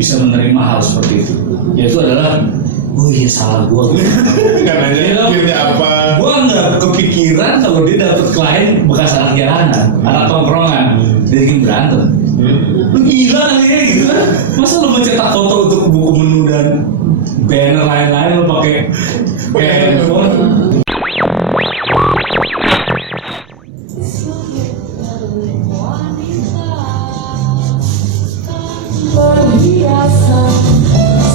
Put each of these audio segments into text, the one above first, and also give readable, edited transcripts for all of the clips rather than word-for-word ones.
bisa menerima hal seperti itu. Yaitu adalah, oh iya salah gua. Karena akhirnya apa? Gua nggak kepikiran kalau dia dapet klien bekas anak jalanan, anak tongkrongan, dia bikin berantem. Lu gila kali ya gitu kan? Masa lu mencetak foto untuk buku menu dan banner lain-lain lu pakai handphone? Perhiasan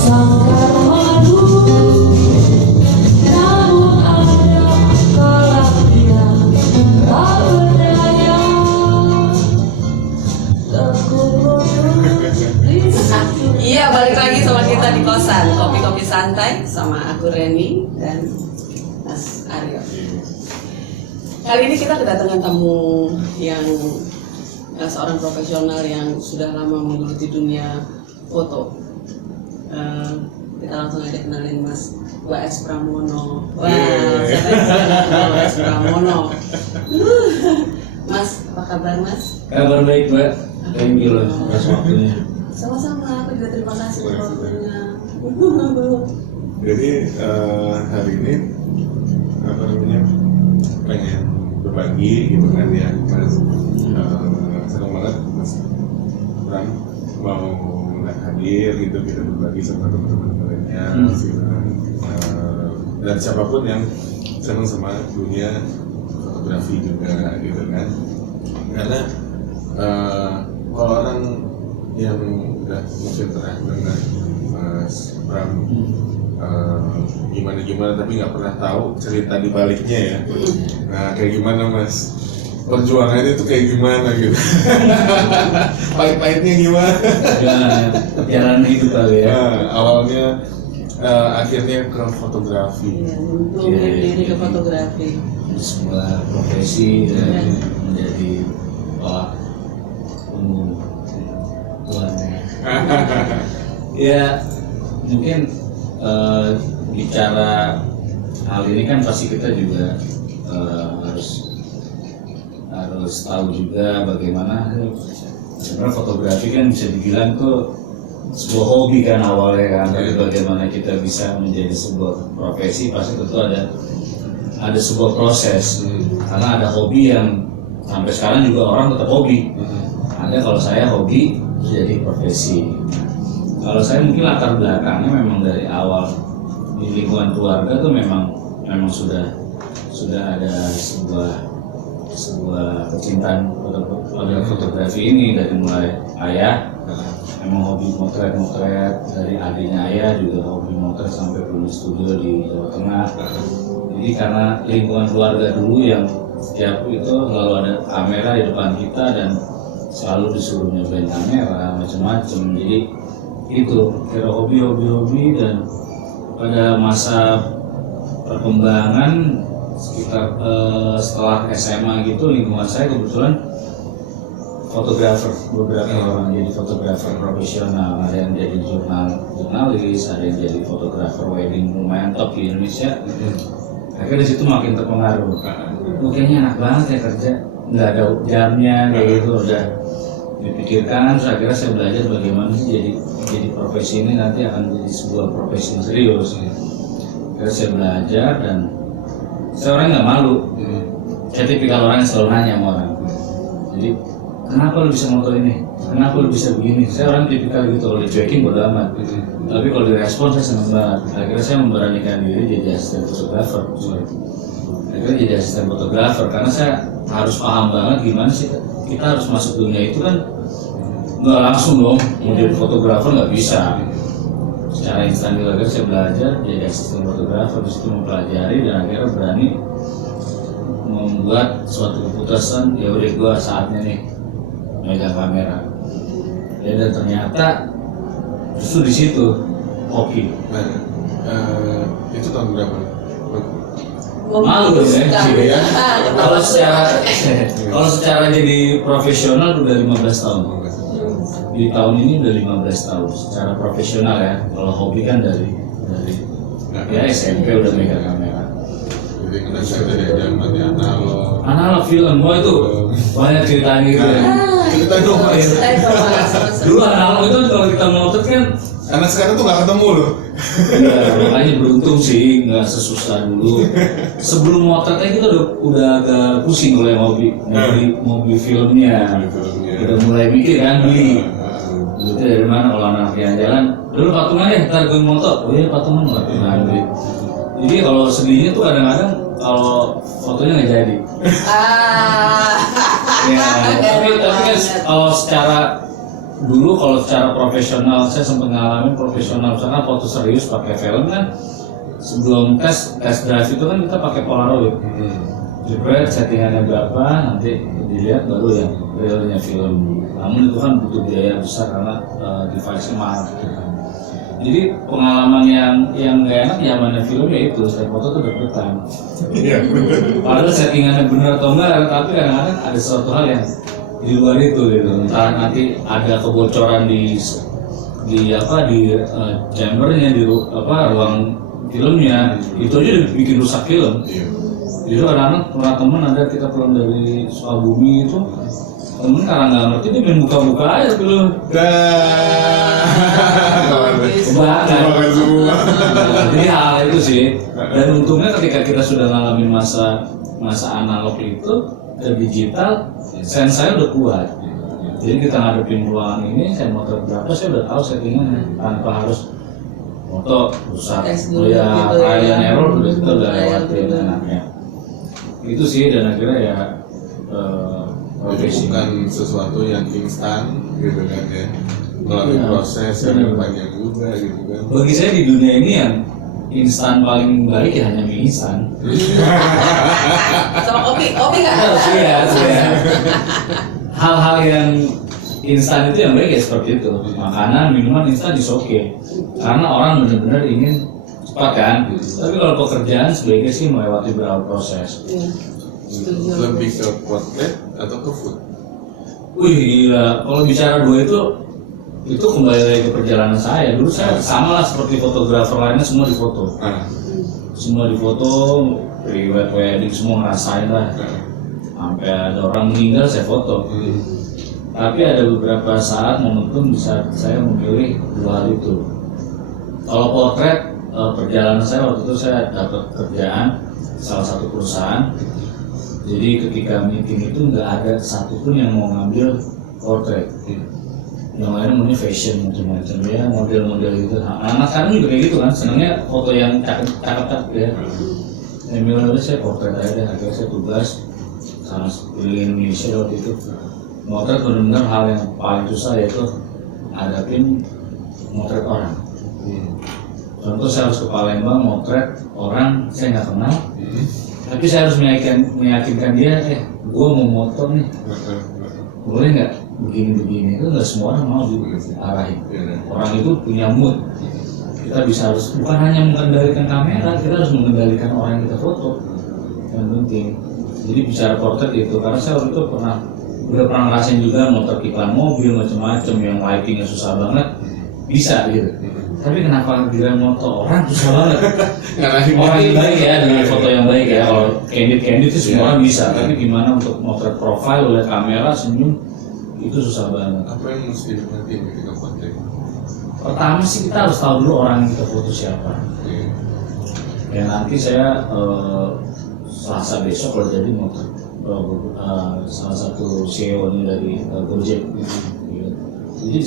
sangkar madu, namun ada kalap dia tak berdaya. Terkubur di situ. Iya, balik lagi sama kita di kosan kopi-kopi santai sama aku Reni dan Mas Aryo. Kali ini kita kedatangan tamu yang seorang profesional yang sudah lama menggeluti dunia foto. Kita langsung aja kenalin Mas W.S. Pramono. Wah, siapa yang kenal W.S. Pramono? Mas, apa kabar Mas? Kabar baik Mbak, thank you loh atas waktunya. Sama-sama, aku juga terima kasih untuk waktunya. Jadi hari ini apa namanya pengen berbagi gitu kan ya Mas. Senang banget Mas Bram mau hadir gitu, kita berbagi sama teman-teman lainnya gitu kan. Dan siapapun yang senang sama dunia fotografi juga gitu kan, karena kalau orang yang udah mungkin pernah dengar Mas Bram gimana tapi nggak pernah tahu cerita di baliknya ya. Nah kayak gimana Mas perjuangannya itu kayak gimana gitu? Pahit-pahitnya gimana? Jalan hidup kali ya. Nah, awalnya akhirnya ke fotografi. Iya, diri ke fotografi. Sebuah profesi dan menjadi umum tuannya. Ya mungkin bicara hal ini kan pasti kita juga harus tahu juga bagaimana sebenarnya fotografi kan bisa dibilang tuh sebuah hobi kan awalnya kan, tapi bagaimana kita bisa menjadi sebuah profesi pasti tentu ada sebuah proses. Karena ada hobi yang sampai sekarang juga orang tetap hobi. Ada kalau saya hobi jadi profesi. Kalau saya mungkin latar belakangnya memang dari awal di lingkungan keluarga tuh memang sudah ada sebuah kecintaan pada fotografi ini dari mulai ayah memang hobi motret dari adiknya ayah juga hobi motret sampai punya studio di Jawa Tengah. Jadi karena lingkungan keluarga dulu yang setiap itu selalu ada kamera di depan kita dan selalu disuruh nyobain kamera macam-macam. Jadi itu kira hobi dan pada masa perkembangan sekitar setelah SMA gitu lingkungan saya kebetulan fotografer, beberapa orang jadi fotografer profesional, ada yang jadi jurnalis, ada yang jadi fotografer wedding lumayan top di Indonesia. Akhirnya di situ makin terpengaruh. Kayaknya enak banget ya kerja, nggak ada jamnya kayak gitu, udah dipikirkan. Terus akhirnya saya belajar bagaimana sih jadi profesi ini nanti akan jadi sebuah profesi yang serius. Akhirnya saya belajar dan saya orang nggak malu. Saya tipikal orang yang selalu nanya sama orang. Jadi kenapa lu bisa moto ini? Kenapa lu bisa begini? Saya orang tipikal gitu, kalau dicuekin bodo amat. Tapi kalau direspon saya senang banget. Akhirnya saya memberanikan diri jadi asisten fotografer. Akhirnya jadi asisten fotografer karena saya harus paham banget gimana sih kita harus masuk dunia itu kan nggak langsung dong. Mau jadi fotografer nggak bisa. Secara instan juga saya belajar jadi asisten fotografer, di situ mempelajari dan akhirnya berani membuat suatu keputusan, ya udah gue saatnya nih megang kamera. Ya, dan ternyata justru di situ hoki. Itu tahun berapa? Malu ya. Kalau secara jadi profesional udah 15 tahun. Di tahun ini udah 15 tahun secara profesional ya. Kalau hobi kan dari ya SMP udah megang kamera. Jadi kita dari zamannya analog film gua itu banyak ceritanya gitu ya. Cerita dong Mas. Dulu analog itu kalau kita motret kan Karena sekarang tuh nggak ketemu loh. ya, makanya beruntung sih nggak sesusah dulu. Sebelum motretnya kita udah agak pusing oleh mau beli filmnya. Udah mulai mikir kan beli. Itu dari mana kalau anak yang jalan dulu patungan deh, ntar gue motor. Oh iya patungan beli. Jadi kalau sedihnya tuh kadang-kadang kalau fotonya nggak jadi. Ya, tapi kan kalau secara dulu kalau secara profesional saya sempat ngalamin profesional misalkan foto serius pakai film kan sebelum tes drive itu kan kita pakai Polaroid. Jepret settingannya berapa nanti dilihat baru yang realnya film. Namun itu kan butuh biaya besar karena device-nya mahal. Jadi pengalaman yang nggak enak zamannya film ya itu saya foto tuh deg-degan. Iya. Padahal settingannya benar atau enggak, tapi kadang-kadang ada suatu hal yang di luar itu gitu. Entah nanti ada kebocoran di chambernya di ruang filmnya itu aja udah bikin rusak film. Jadi kadang-kadang pernah temen ada kita pulang dari Sukabumi itu temen karena nggak ngerti dia main buka-buka aja film. Makan semua. Jadi hal itu sih. Dan untungnya ketika kita sudah ngalamin masa analog itu ke digital, sense saya udah kuat. Jadi kita ngadepin ruangan ini, saya motor berapa saya udah tahu settingannya tanpa harus foto rusak. Ya trial and error udah kita udah lewatin enaknya. Itu sih dan akhirnya ya Jadi bukan sesuatu yang instan gitu kan ya, melalui proses yang panjang juga gitu kan. Bagi saya di dunia ini yang instan paling baik ya hanya mie instan. Sama kopi nggak? Iya. Hal-hal yang instan itu yang baik ya seperti itu. Makanan, minuman instan is okay. Karena orang benar-benar ingin cepat kan. Tapi kalau pekerjaan sebaiknya sih melewati beberapa proses. Lebih ke portrait atau ke food? Wih gila, kalau bicara dua itu kembali lagi ke perjalanan saya. Dulu saya sama lah seperti fotografer lainnya, semua difoto. Semua difoto, pre-wed wedding semua ngerasain lah. Sampai ada orang meninggal saya foto. Tapi ada beberapa saat momentum bisa saya memilih dua hal itu. Kalau potret, perjalanan saya waktu itu saya dapat kerjaan salah satu perusahaan. Jadi ketika meeting itu nggak ada satupun yang mau ngambil portrait. Yang lain maunya fashion macam-macam ya, model-model gitu. Anak sekarang juga kayak gitu kan, senangnya foto yang cakep-cakep ya. Saya bilang saya portrait aja, akhirnya saya tugas sama keliling Indonesia waktu itu. Motret benar-benar hal yang paling susah yaitu hadapin motret orang. Contoh saya harus ke Palembang motret orang saya nggak kenal. Tapi saya harus meyakinkan dia, gue mau motor nih, boleh nggak begini-begini? Itu nggak semua orang mau diarahin. Orang itu punya mood. Kita bisa harus bukan hanya mengendalikan kamera, kita harus mengendalikan orang yang kita foto. Yang penting. Jadi bicara portrait itu, karena saya waktu itu udah pernah ngerasain juga motor iklan mobil macam-macam yang lightingnya susah banget, bisa gitu. Tapi kenapa bilang motor orang susah banget? Orang yang baik ya dengan foto yang baik ya. Kalau candid itu semua orang bisa. Tapi gimana untuk motret profile oleh kamera senyum itu susah banget. Apa yang mesti diperhatiin ketika portrait? Pertama sih kita harus tahu dulu orang yang kita foto siapa. Ya nanti saya Selasa besok kalau jadi motret salah satu CEO-nya dari Gojek. Jadi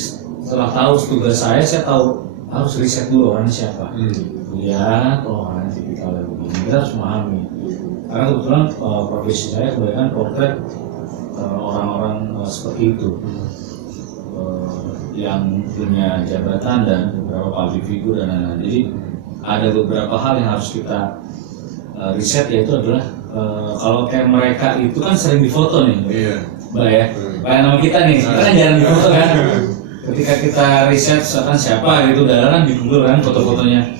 setelah tahu tugas saya tahu harus riset dulu orangnya siapa. Lihat orangnya tipikalnya begini, kita harus memahami. Karena kebetulan profesi saya kebanyakan portret orang-orang seperti itu, yang punya jabatan dan beberapa public figure dan lain-lain. Jadi ada beberapa hal yang harus kita riset, yaitu adalah kalau kayak mereka itu kan sering difoto nih, Mbak ya. Kayak nama kita nih, kita kan jarang difoto kan. Ketika kita riset misalkan siapa gitu, kan di Google kan foto-fotonya.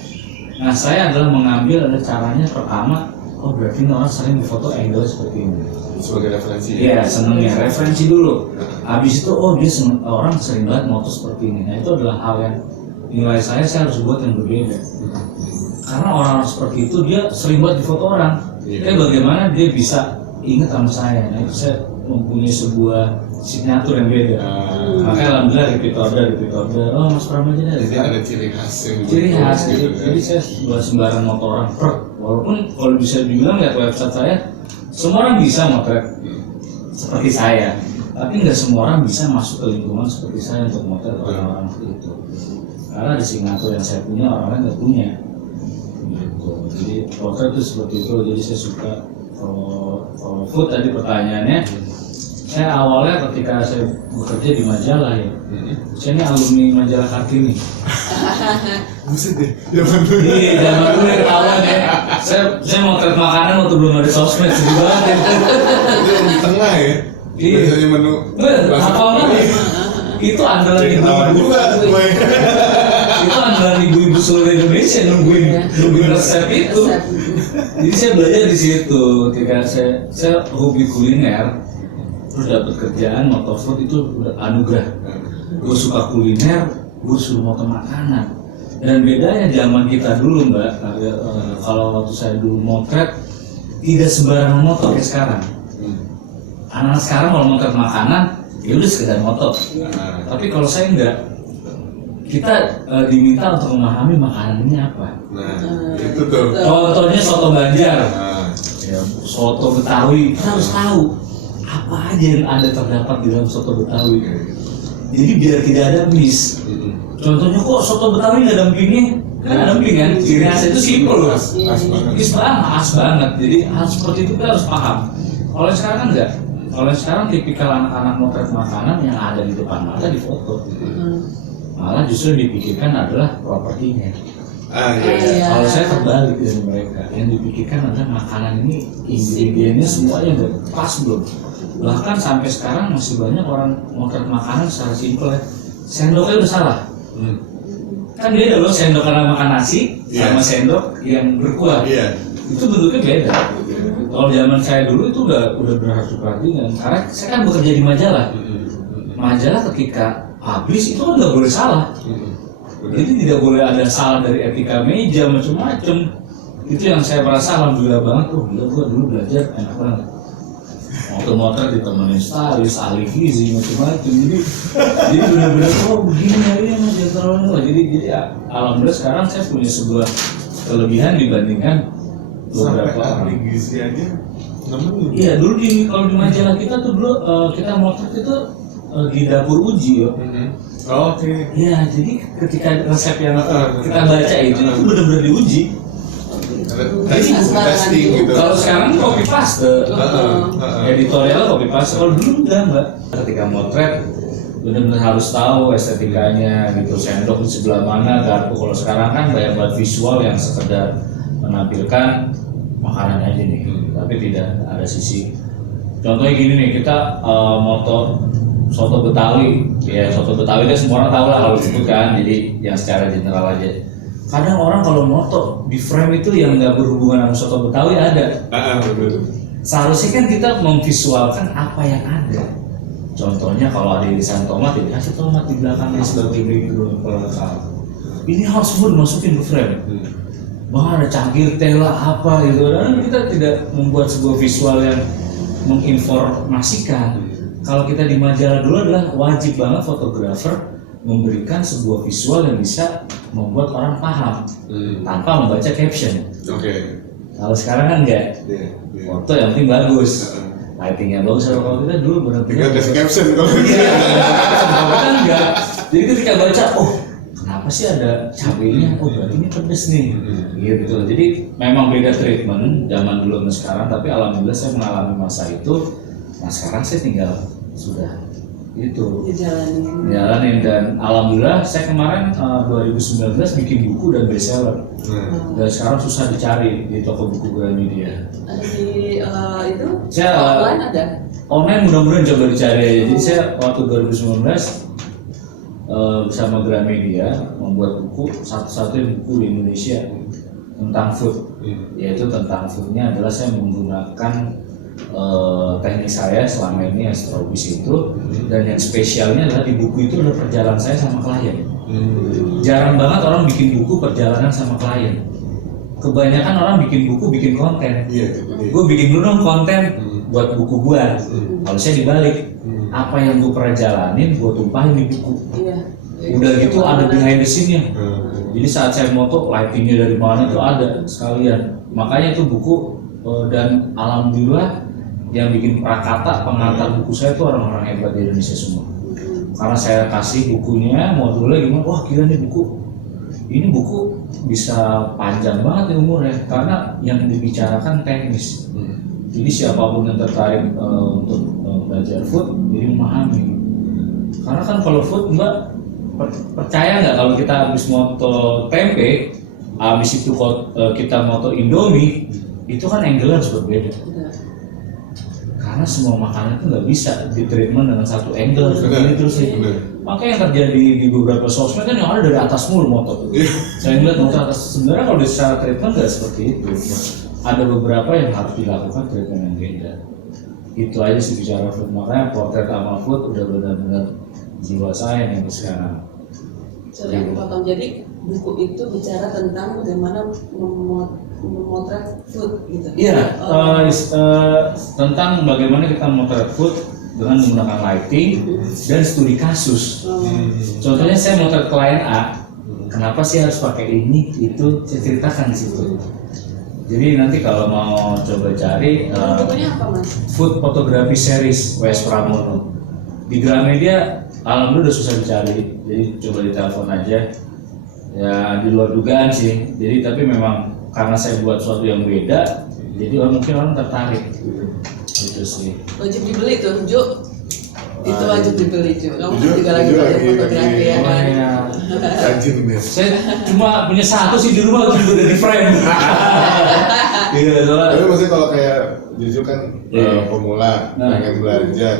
Nah saya adalah mengambil ada caranya pertama, berarti orang sering difoto angle seperti ini. Sebagai referensi. Iya, senengnya referensi dulu. Habis itu dia orang sering banget moto seperti ini. Nah itu adalah hal yang nilai saya harus buat yang berbeda. Karena orang-orang seperti itu dia sering banget difoto orang. Tapi bagaimana dia bisa ingat sama saya? Nah itu saya mempunyai sebuah signatur yang beda. Makanya alhamdulillah repeat order. Oh Mas Pram aja dari. Jadi ada ciri khasnya. Ciri khas gitu. jadi saya buat sembarang motoran. Walaupun kalau bisa dibilang lihat website saya, semua orang bisa motret seperti saya. Tapi nggak semua orang bisa masuk ke lingkungan seperti saya untuk motret orang-orang seperti itu. Karena ada signatur yang saya punya, orang lain nggak punya. Gitu. Jadi potret itu seperti itu. Jadi saya suka kalau food tadi pertanyaannya. Saya awalnya ketika saya bekerja di majalah ya. Saya ini alumni majalah Kartini. Buset deh, zaman dulu. Iya, zaman dulu yang ketahuan ya. Saya motret makanan waktu belum ada sosmed, sedih banget ya. Itu yang di tengah ya. Iya. Biasanya menu. Apa banget? Itu andalan Ketahuan ibu-ibu. juga tuh gue. Itu andalan ibu-ibu seluruh Indonesia nungguin resep itu. Jadi saya belajar di situ. Ketika saya hobi kuliner, terus dapat kerjaan motor food itu udah anugerah. Gue suka kuliner, gue suruh motor makanan. Dan bedanya zaman kita dulu mbak, kalau waktu saya dulu motret tidak sembarangan motor kayak sekarang. Anak-anak sekarang kalau motret makanan, ya udah sekedar motor. Tapi kalau saya enggak, kita diminta untuk memahami makanan ini apa. Nah, itu tuh. Contohnya soto Banjar, ya, soto Betawi, kita harus tahu apa aja yang ada terdapat di dalam soto Betawi. Jadi biar tidak ada miss. Contohnya kok soto Betawi nggak ada empingnya? Kan ada emping kan? Ciri khas itu simpel loh. Khas banget. Jadi hal seperti itu kita harus paham. Kalau sekarang kan enggak. Kalau sekarang tipikal anak-anak motret makanan yang ada di depan mata di foto. Malah justru dipikirkan adalah propertinya. Iya. Kalau saya terbalik dari mereka, yang dipikirkan adalah makanan ini ingredientnya semuanya udah pas belum. Bahkan sampai sekarang masih banyak orang motret makanan secara simpel ya. Sendoknya udah salah. Kan beda loh sendok karena makan nasi sama sendok yang berkuah. Itu bentuknya beda. Kalau zaman saya dulu itu udah berharus diperhatikan. Karena saya kan bekerja di majalah. Majalah ketika habis itu kan nggak boleh salah. Jadi tidak boleh ada salah dari etika meja macam-macam. Itu yang saya merasa alhamdulillah banget. Gila gua dulu belajar enak banget. Motor ditemenin stylist, ahli gizi macam-macam. Jadi benar-benar begini ya mas ya terlalu. Jadi alhamdulillah sekarang saya punya sebuah kelebihan dibandingkan beberapa ahli gizi aja nemenin. Iya dulu kalau di majalah kita tuh dulu kita motret itu di dapur uji ya. Oke. Iya jadi ketika resep yang kita baca itu benar-benar diuji. Testing gitu. Kalau sekarang copy paste, editorial copy paste. Kalau dulu enggak mbak. Ketika motret benar-benar harus tahu estetikanya gitu, sendok di sebelah mana, garpu. Kalau sekarang kan banyak banget visual yang sekedar menampilkan makanan aja nih, tapi tidak ada sisi. Contohnya gini nih, kita moto soto Betawi, ya soto Betawi kan semua orang tahu lah kalau disebut kan, jadi yang secara general aja. Kadang orang kalau moto di frame itu yang nggak berhubungan sama soto Betawi ada. Seharusnya kan kita memvisualkan apa yang ada. Contohnya kalau ada irisan tomat, ya dikasih tomat di belakangnya sebagai background pelengkap. Ini harus semua dimasukin ke frame. Bahkan ada cangkir tela apa gitu. Dan kita tidak membuat sebuah visual yang menginformasikan. Kalau kita di majalah dulu adalah wajib banget fotografer memberikan sebuah visual yang bisa membuat orang paham tanpa membaca caption. Kalau sekarang kan enggak. Foto yang penting bagus, lightingnya bagus. Kalau kita dulu benar-benar kasih caption kalau kan enggak. Jadi ketika baca, oh kenapa sih ada cabenya? Oh berarti ini pedes nih. Gitu. Jadi memang beda treatment zaman dulu sama sekarang. Tapi alhamdulillah saya mengalami masa itu. Nah sekarang saya tinggal sudah itu jalanin dan alhamdulillah saya kemarin 2019 bikin buku dan bestseller. Dan sekarang susah dicari di toko buku Gramedia. Di itu Saya online ada? Online mudah-mudahan coba dicari aja. Jadi saya waktu 2019 bersama Gramedia membuat buku, satu-satunya buku di Indonesia tentang food. Yaitu tentang foodnya adalah saya menggunakan teknik saya selama ini astrobis itu, dan yang spesialnya adalah di buku itu adalah perjalanan saya sama klien. Jarang banget orang bikin buku perjalanan sama klien. kebanyakan orang bikin buku, bikin konten. Iya. Gue bikin dulu dong konten buat buku gue. Kalau saya dibalik, apa yang gue pernah jalanin, gue tumpahin di buku. Iya. Udah gitu ada behind the scene-nya. Jadi saat saya moto, lightingnya dari mana itu ada sekalian. Makanya itu buku dan alhamdulillah yang bikin prakata pengantar buku saya itu orang-orang hebat di Indonesia semua. Karena saya kasih bukunya, modulnya gimana, wah gila nih buku. Ini buku bisa panjang banget nih umurnya, karena yang dibicarakan teknis. Jadi siapapun yang tertarik untuk belajar food, jadi memahami. Karena kan kalau food Mbak, percaya nggak kalau kita habis moto tempe, habis itu kita moto Indomie, itu kan angle harus berbeda. Karena semua makanan itu nggak bisa di treatment dengan satu angle seperti itu sih. Makanya yang terjadi di beberapa sosmed kan yang ada dari atas mulu moto. Saya ngeliat moto atas, sebenarnya kalau di secara treatment nggak seperti itu. Ada beberapa yang harus dilakukan treatment yang beda. Itu aja sih bicara food. Makanya potret sama food udah benar-benar jiwa saya nih sekarang. Sorry, aku potong. Jadi buku itu bicara tentang bagaimana memotret food gitu. Iya, tentang bagaimana kita memotret food dengan menggunakan lighting dan studi kasus. Contohnya saya motret klien A, kenapa sih harus pakai ini, itu saya ceritakan di situ. Jadi nanti kalau mau coba cari bukunya apa Mas? Food Photography Series W.S. Pramono di Gramedia, alhamdulillah udah susah dicari, jadi coba ditelepon aja. Ya di luar dugaan sih. Jadi tapi memang karena saya buat sesuatu yang beda, jadi mungkin orang tertarik. Itu sih. Wajib dibeli tuh, Ju. Itu wajib dibeli Ju. Kamu juga lagi Ju belajar fotografi ya kan? Iya. Rajin nih. Saya cuma punya satu sih di rumah, itu juga udah di frame. Iya, soalnya. Tapi maksudnya kalau kayak jujur kan pemula pengen belajar,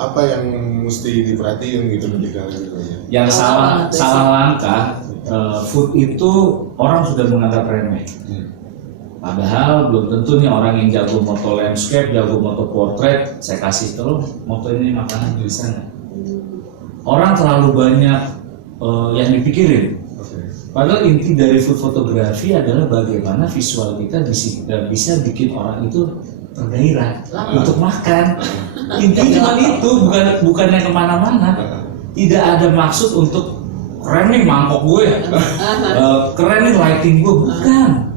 apa yang mesti diperhatiin gitu ketika belajar? Yang salah langkah, food itu orang sudah menganggap remeh. Padahal belum tentu nih orang yang jago moto landscape, jago moto portrait, saya kasih tolong moto ini makanan di sana. Orang terlalu banyak yang dipikirin. Padahal inti dari food fotografi adalah bagaimana visual kita bisa bikin orang itu tergairah untuk makan. Intinya cuma itu, bukannya kemana-mana. Tidak ada maksud untuk keren nih mangkok gue, keren nih lighting gue, bukan.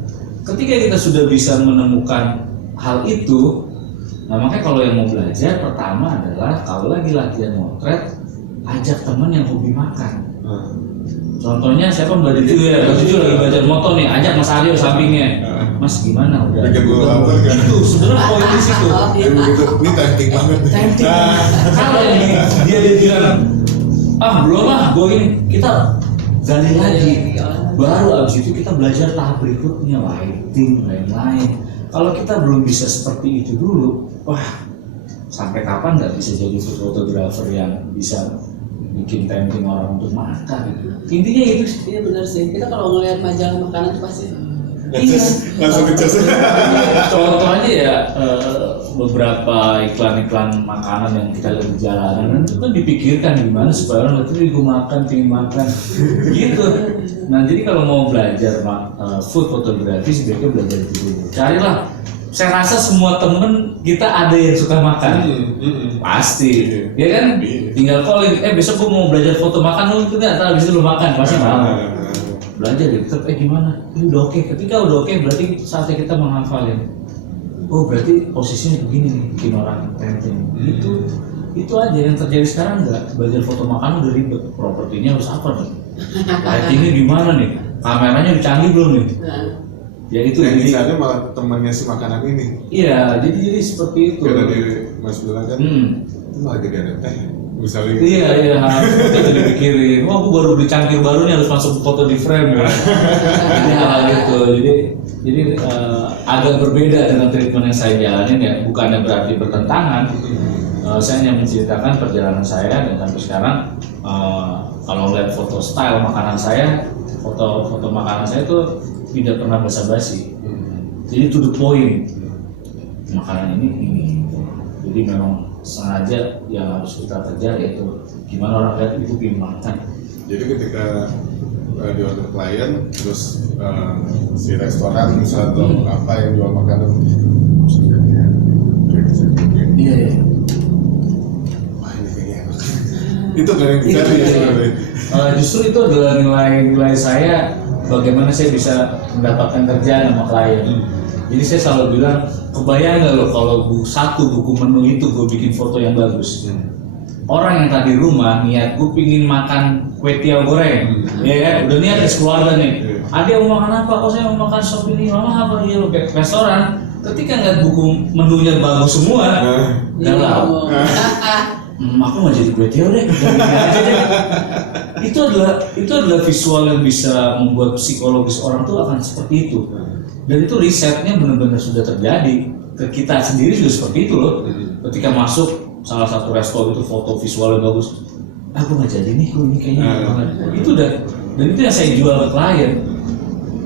Ketika kita sudah bisa menemukan hal itu, nah makanya kalau yang mau belajar pertama adalah kalau lagi latihan motret, ajak teman yang hobi makan. Contohnya saya kan belajar juga ya, jujur lagi belajar moto nih, ajak Mas Aryo sampingnya. Mas gimana udah? Bikin gue lapar kan? Itu sebenarnya poin di situ. Ini tempting banget nih. Tempting. Kalau yang dia bilang, belum gue ini, kita gali lagi. Baru abis itu kita belajar tahap berikutnya, lighting, lain-lain. Kalau kita belum bisa seperti itu dulu, sampai kapan nggak bisa jadi fotografer yang bisa bikin tempting orang untuk makan? Intinya itu sih. Iya benar sih. Kita kalau ngelihat majalah makanan itu pasti. Langsung ngecas. Contoh aja ya, beberapa iklan-iklan makanan yang kita lihat di jalanan itu kan dipikirkan gimana supaya orang itu gue makan, pengen makan gitu. Nah jadi kalau mau belajar food fotografi sebaiknya belajar itu dulu. Carilah, saya rasa semua temen kita ada yang suka makan, pasti, ya kan? Tinggal calling, besok gue mau belajar foto makan, lu itu nggak tahu habis itu lu makan, pasti mau. Belajar gitu, gimana? Ini udah oke. Ketika udah oke, berarti saatnya kita menghafalin. Oh berarti posisinya begini nih, bikin orang tempting. Itu aja yang terjadi sekarang. Nggak belajar foto makan udah ribet, propertinya harus apa nih? Lightingnya gimana nih? Kameranya udah canggih belum nih? Ya itu yang jadi. misalnya malah temannya si makanan ini. Iya, jadi seperti itu. Kayak tadi Mas bilang kan, itu malah jadi ada teh. Misalnya. Iya, kita dipikirin. Aku baru beli cangkir baru nih harus masuk foto di frame. Jadi hal gitu. Jadi agak berbeda dengan treatment yang saya jalanin ya. Bukannya berarti bertentangan. Saya hanya menceritakan perjalanan saya dan sampai sekarang kalau lihat foto style makanan saya, foto makanan saya itu tidak pernah basa-basi. Jadi to the point. Makanan ini. Jadi memang sengaja yang harus kita kejar yaitu gimana orang lihat itu pengen makan. Jadi ketika di order klien, terus si restoran misalnya atau apa yang jual makanan sebenarnya kayak bisa dibikin. Iya. Wah ini kayaknya enak. Itu kan yang dicari ya sebenarnya. Justru itu adalah nilai saya bagaimana saya bisa mendapatkan kerjaan sama klien. Jadi saya selalu bilang, kebayang nggak lo kalau satu buku menu itu gue bikin foto yang bagus. Orang yang tadi rumah niat gue pingin makan kue tiaw goreng, ya kan? Udah niat keluarga nih. Adik mau makan apa? Oh saya mau makan sop ini, mama apa? Iya lo ke restoran. Ketika ngeliat buku menunya bagus semua, galau. Aku nggak jadi kue tiaw deh. Itu adalah visual yang bisa membuat psikologis orang tuh akan seperti itu. Dan itu risetnya benar-benar sudah terjadi. Ke kita sendiri juga seperti itu loh. Ketika masuk salah satu resto itu foto visualnya bagus, aku nggak jadi nih, ini kayaknya banget. Itu dan itu yang saya jual ke klien.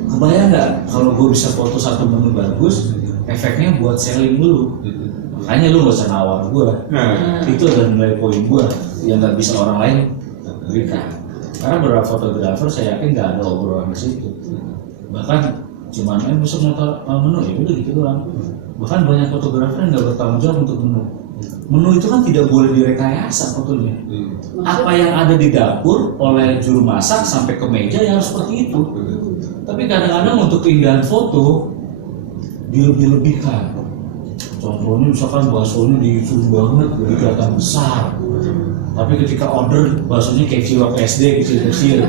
Kebayang nggak kalau gue bisa foto satu menu bagus, efeknya buat selling dulu. Makanya lu nggak usah nawar gue. Itu adalah nilai poin gue yang nggak bisa orang lain berikan. Karena beberapa fotografer saya yakin nggak ada obrolan di situ. Bahkan cuman besok mau menu ya udah gitu doang. Bahkan banyak fotografer yang nggak bertanggung jawab untuk menu. Menu itu kan tidak boleh direkayasa fotonya. Apa yang ada di dapur oleh juru masak sampai ke meja yang harus seperti itu. Tapi kadang-kadang untuk keindahan foto dilebih-lebihkan. Contohnya misalkan baksonya disuruh banget, jadi kelihatan besar. Tapi ketika order baksonya kayak cilok SD kecil-kecil.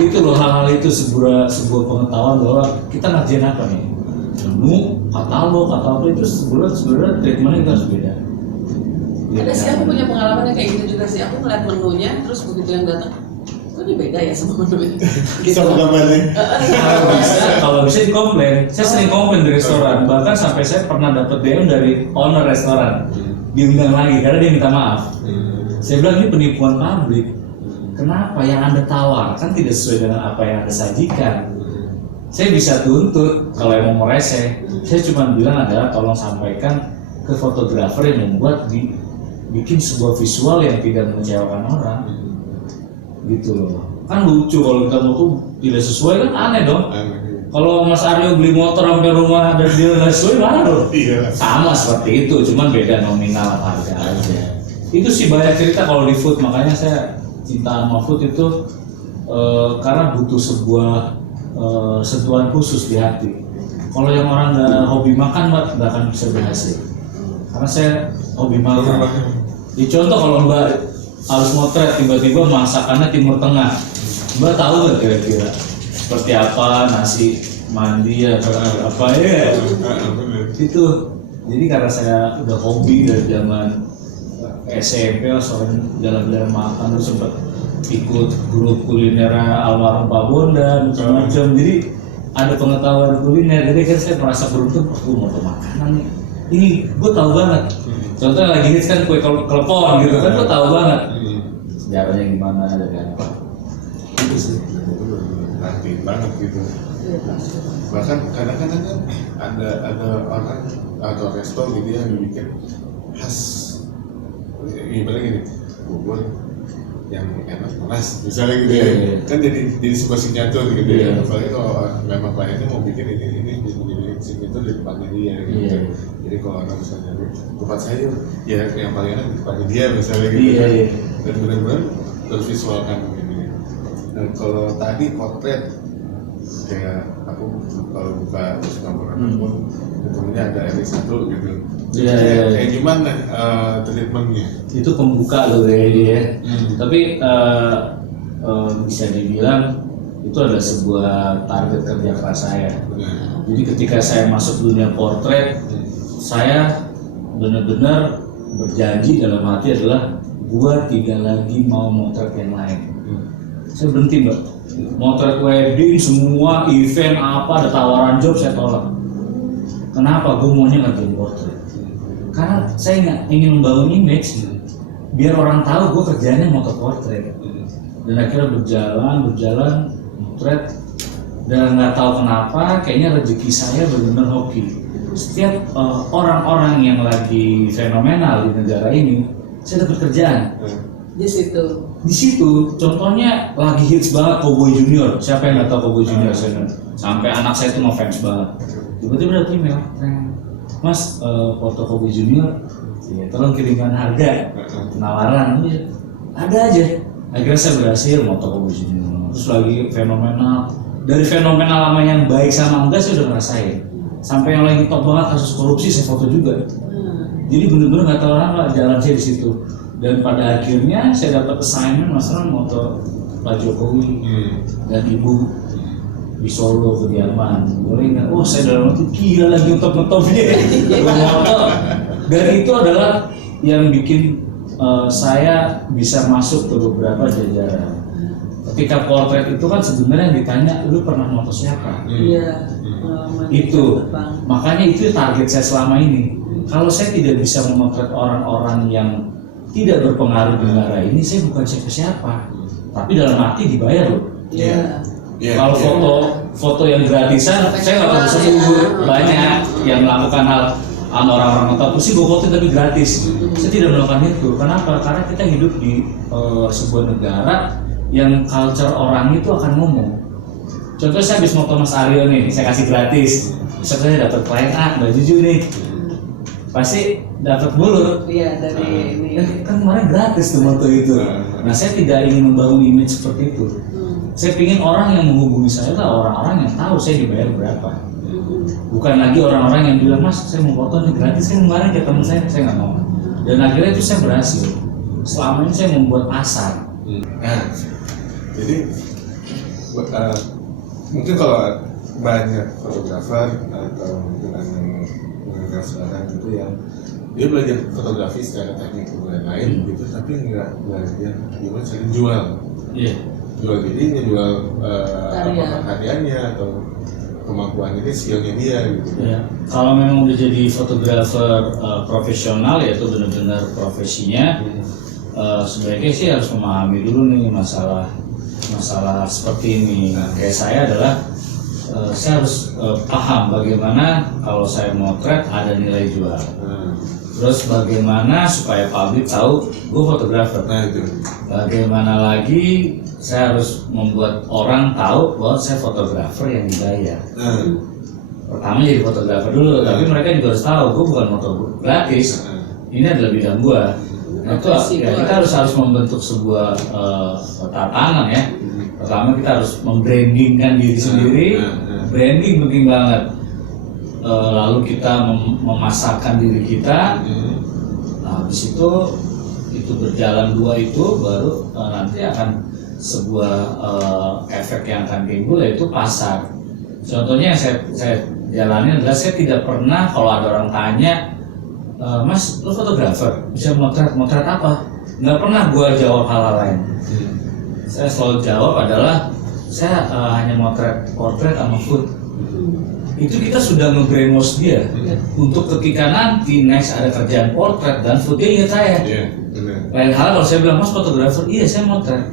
Itu loh hal-hal itu sebuah pengetahuan bahwa kita ngerjain apa nih. Menu, katalog itu sebenarnya treatmentnya kita harus beda. Ada sih, aku punya pengalaman yang kayak gitu juga sih. Aku ngeliat menunya, terus begitu yang datang, kok ini beda ya sama menunya? Gitu. Sama gambarnya. Kalau bisa dikomplain. Saya sering komplain di restoran. Bahkan sampai saya pernah dapat DM dari owner restoran. Diundang lagi karena dia minta maaf. Saya bilang ini penipuan publik. Kenapa yang Anda tawarkan tidak sesuai dengan apa yang Anda sajikan? Saya bisa tuntut kalau yang mau mereseh. Saya cuma bilang adalah tolong sampaikan ke fotografer yang membuat bikin sebuah visual yang tidak mengecewakan orang, gitu loh. Kan lucu kalau kita mau tuh tidak sesuai kan aneh dong. Kalau Mas Aryo beli motor sampai rumah dan dia nggak sesuai mana dong? Iya. Sama seperti itu, cuman beda nominal harga aja. Itu sih banyak cerita kalau di food, makanya saya cinta sama food itu karena butuh sebuah sentuhan khusus di hati. Kalau yang orang nggak hobi makan, nggak akan bisa berhasil. Karena saya hobi makan. Di contoh kalau Mbak harus motret tiba-tiba masakannya Timur Tengah, Mbak tahu nggak kira-kira seperti apa nasi mandi atau apa ya? Itu. Jadi karena saya udah hobi dari zaman SMP, soalnya jalan-jalan makan terus sempat ikut grup kuliner almarhum Pak Bondan macam-macam. Jadi ada pengetahuan kuliner. Jadi kan saya merasa beruntung, aku mau makanan nih. Ini gue tahu banget. Contohnya lagi hits kan kue klepon gitu kan, gue tahu banget sejarahnya gimana dan apa. Itu sih. Nanti banget gitu. Bahkan kadang-kadang kan ada orang atau resto gitu yang bikin khas. Ibaratnya gini, bubur yang enak keras misalnya gitu ya. Kan jadi sebuah signature gitu ya. Apalagi kalau memang kliennya mau bikin ini jadi signature di tempatnya dia gitu. Jadi kalau orang misalnya tempat sayur, ya yang paling enak di tempatnya dia misalnya gitu. Dan benar-benar tervisualkan gitu. Dan kalau tadi potret, kayak aku kalau buka Instagram pun ketemunya ada RX1 gitu. Kayak gimana treatmentnya? Itu pembuka loh kayak dia. Tapi bisa dibilang itu adalah sebuah target kerja keras saya. Jadi ketika saya masuk dunia portret, saya benar-benar berjanji dalam hati adalah gua tidak lagi mau motret yang lain. Saya berhenti Mbak. Motret wedding, semua event apa ada tawaran job saya tolak. Kenapa? Gue maunya ngerjain portret. Karena saya nggak ingin membangun image, biar orang tahu gue kerjanya motor portret. Dan akhirnya berjalan motret, dan nggak tahu kenapa, kayaknya rezeki saya benar-benar hoki. Setiap orang-orang yang lagi fenomenal di negara ini, saya dapat kerjaan. Di situ. Di situ contohnya lagi hits banget Cowboy Junior. Siapa yang nggak tahu Cowboy Junior? Sampai anak saya tuh ngefans banget. Tiba-tiba ada email, Mas, foto Cowboy Junior, ya, tolong kirimkan harga, penawaran, ya. Ada aja. Akhirnya saya berhasil foto Cowboy Junior. Terus lagi fenomenal. Dari fenomenal lama yang baik sama enggak saya udah ngerasain. Sampai yang lagi top banget kasus korupsi saya foto juga. Jadi bener-bener nggak tahu orang lah jalan saya di situ. Dan pada akhirnya saya dapat assignment masalah moto Pak Jokowi dan Ibu di Solo Kediaman. Boleh nggak? Oh saya dalam waktu gila lagi ngetop-ngetopnya moto. Dan itu adalah yang bikin saya bisa masuk ke beberapa jajaran. Ketika portret itu kan sebenarnya ditanya, lu pernah moto siapa? Iya. Itu. Makanya itu target saya selama ini. Kalau saya tidak bisa memotret orang-orang yang tidak berpengaruh di negara ini, saya bukan siapa-siapa. Tapi dalam arti dibayar loh. Iya. Kalau foto yang gratisan, saya nggak tahu sebut banyak yang melakukan hal orang-orang atau sih gue foto tapi gratis. Saya tidak melakukan itu. Kenapa? Karena kita hidup di sebuah negara yang culture orang itu akan ngomong. Contohnya saya habis moto Mas Aryo nih, saya kasih gratis. Saya dapat klien A, Mbak Juju nih. Pasti dapat mulut. Iya dari ini. Kan kemarin gratis tuh moto itu. Nah saya tidak ingin membangun image seperti itu. Saya ingin orang yang menghubungi saya adalah orang-orang yang tahu saya dibayar berapa. Bukan lagi orang-orang yang bilang, Mas saya mau foto nih gratis, kan kemarin ketemu saya nggak mau. Dan akhirnya itu saya berhasil. Selama ini saya membuat pasar. Nah, jadi mungkin kalau banyak fotografer atau mungkin yang mengenal sekarang gitu yang dia belajar fotografi secara teknik dan lain gitu, tapi nggak belajar gimana cara jual. Iya. Jual dirinya, jual Karya. karyanya atau kemampuannya dia, skillnya dia gitu. Ya, kalau memang udah jadi fotografer profesional yaitu benar-benar profesinya, sebaiknya sih harus memahami dulu nih masalah seperti ini. Kayak saya adalah saya harus paham bagaimana kalau saya motret ada nilai jual. Terus bagaimana supaya publik tahu gue fotografer. Nah itu. Bagaimana lagi saya harus membuat orang tahu bahwa saya fotografer yang dibayar. Pertama jadi fotografer dulu, tapi mereka juga harus tahu gue bukan foto gratis. Ini adalah bidang gue. Nah, itu ya, kita harus membentuk sebuah tatanan ya. Pertama kita harus membrandingkan diri sendiri. Branding penting banget. Lalu kita memasarkan diri kita. Nah, habis itu berjalan dua itu baru nanti akan sebuah efek yang akan timbul yaitu pasar. Contohnya yang saya jalani adalah saya tidak pernah kalau ada orang tanya, Mas, lu fotografer, bisa motret apa? Nggak pernah gua jawab hal-hal lain. Saya selalu jawab adalah saya hanya motret portret sama food. Itu kita sudah nge-brainwash dia untuk ketika nanti next ada kerjaan portret dan food dia ingat saya. Lain hal kalau saya bilang, Mas fotografer, iya saya motret.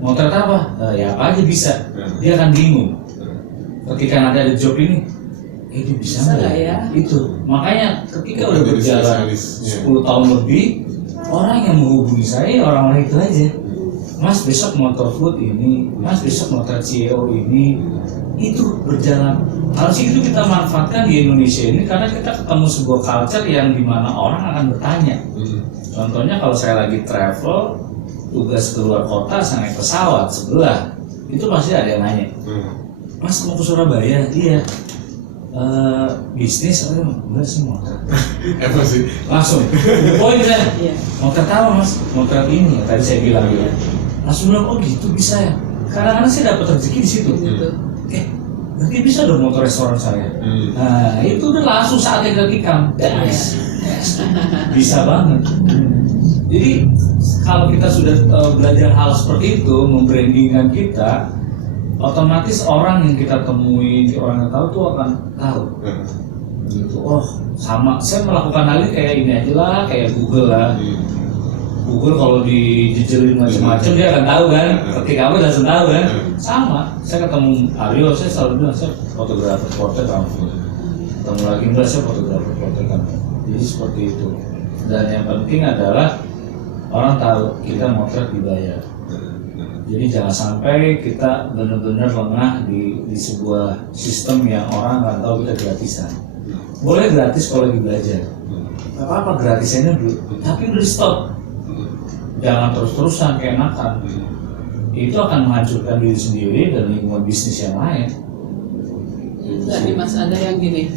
Motret apa? Ya apa aja bisa. Dia akan bingung. Ketika nanti ada job ini, dia bisa nggak ya? Itu makanya ketika udah berjalan 10 tahun lebih, orang yang menghubungi saya orang-orang itu aja. Mas besok motor food ini, Mas besok motor CEO ini, itu berjalan. Harusnya itu kita manfaatkan di Indonesia ini karena kita ketemu sebuah culture yang dimana orang akan bertanya. Contohnya kalau saya lagi travel, tugas keluar kota, saya naik pesawat sebelah, itu pasti ada yang nanya, Mas mau ke Surabaya? Iya. Bisnis? Enggak sih motor. Apa sih? Langsung, poin saya. Motor tahu Mas, motor ini tadi saya bilang ya. Langsung bilang, oh gitu bisa ya. Kadang-kadang saya dapat rezeki di situ. Nanti bisa dong motor restoran saya. Nah itu udah langsung saatnya kita tikam. Bisa banget. Jadi kalau kita sudah belajar hal seperti itu, membrandingkan kita, otomatis orang yang kita temui, orang yang tahu tuh akan tahu. Oh sama, saya melakukan hal ini kayak ini aja lah, kayak Google lah. Google kalau dijejelin macam-macam dia akan tahu kan, ketika kamu langsung tahu kan. Sama, saya ketemu Aryo, saya selalu bilang saya fotografer portret kamu. Ketemu lagi enggak, saya fotografer portret kamu. Jadi seperti itu. Dan yang penting adalah orang tahu kita motret dibayar. Jadi jangan sampai kita benar-benar lengah di sebuah sistem yang orang nggak tahu kita gratisan. Boleh gratis kalau lagi belajar, nggak apa-apa gratisannya dulu, tapi udah di stop. Jangan terus-terusan keenakan. Itu akan menghancurkan diri sendiri dan lingkungan bisnis yang lain. Enggak nih Mas, ada yang gini,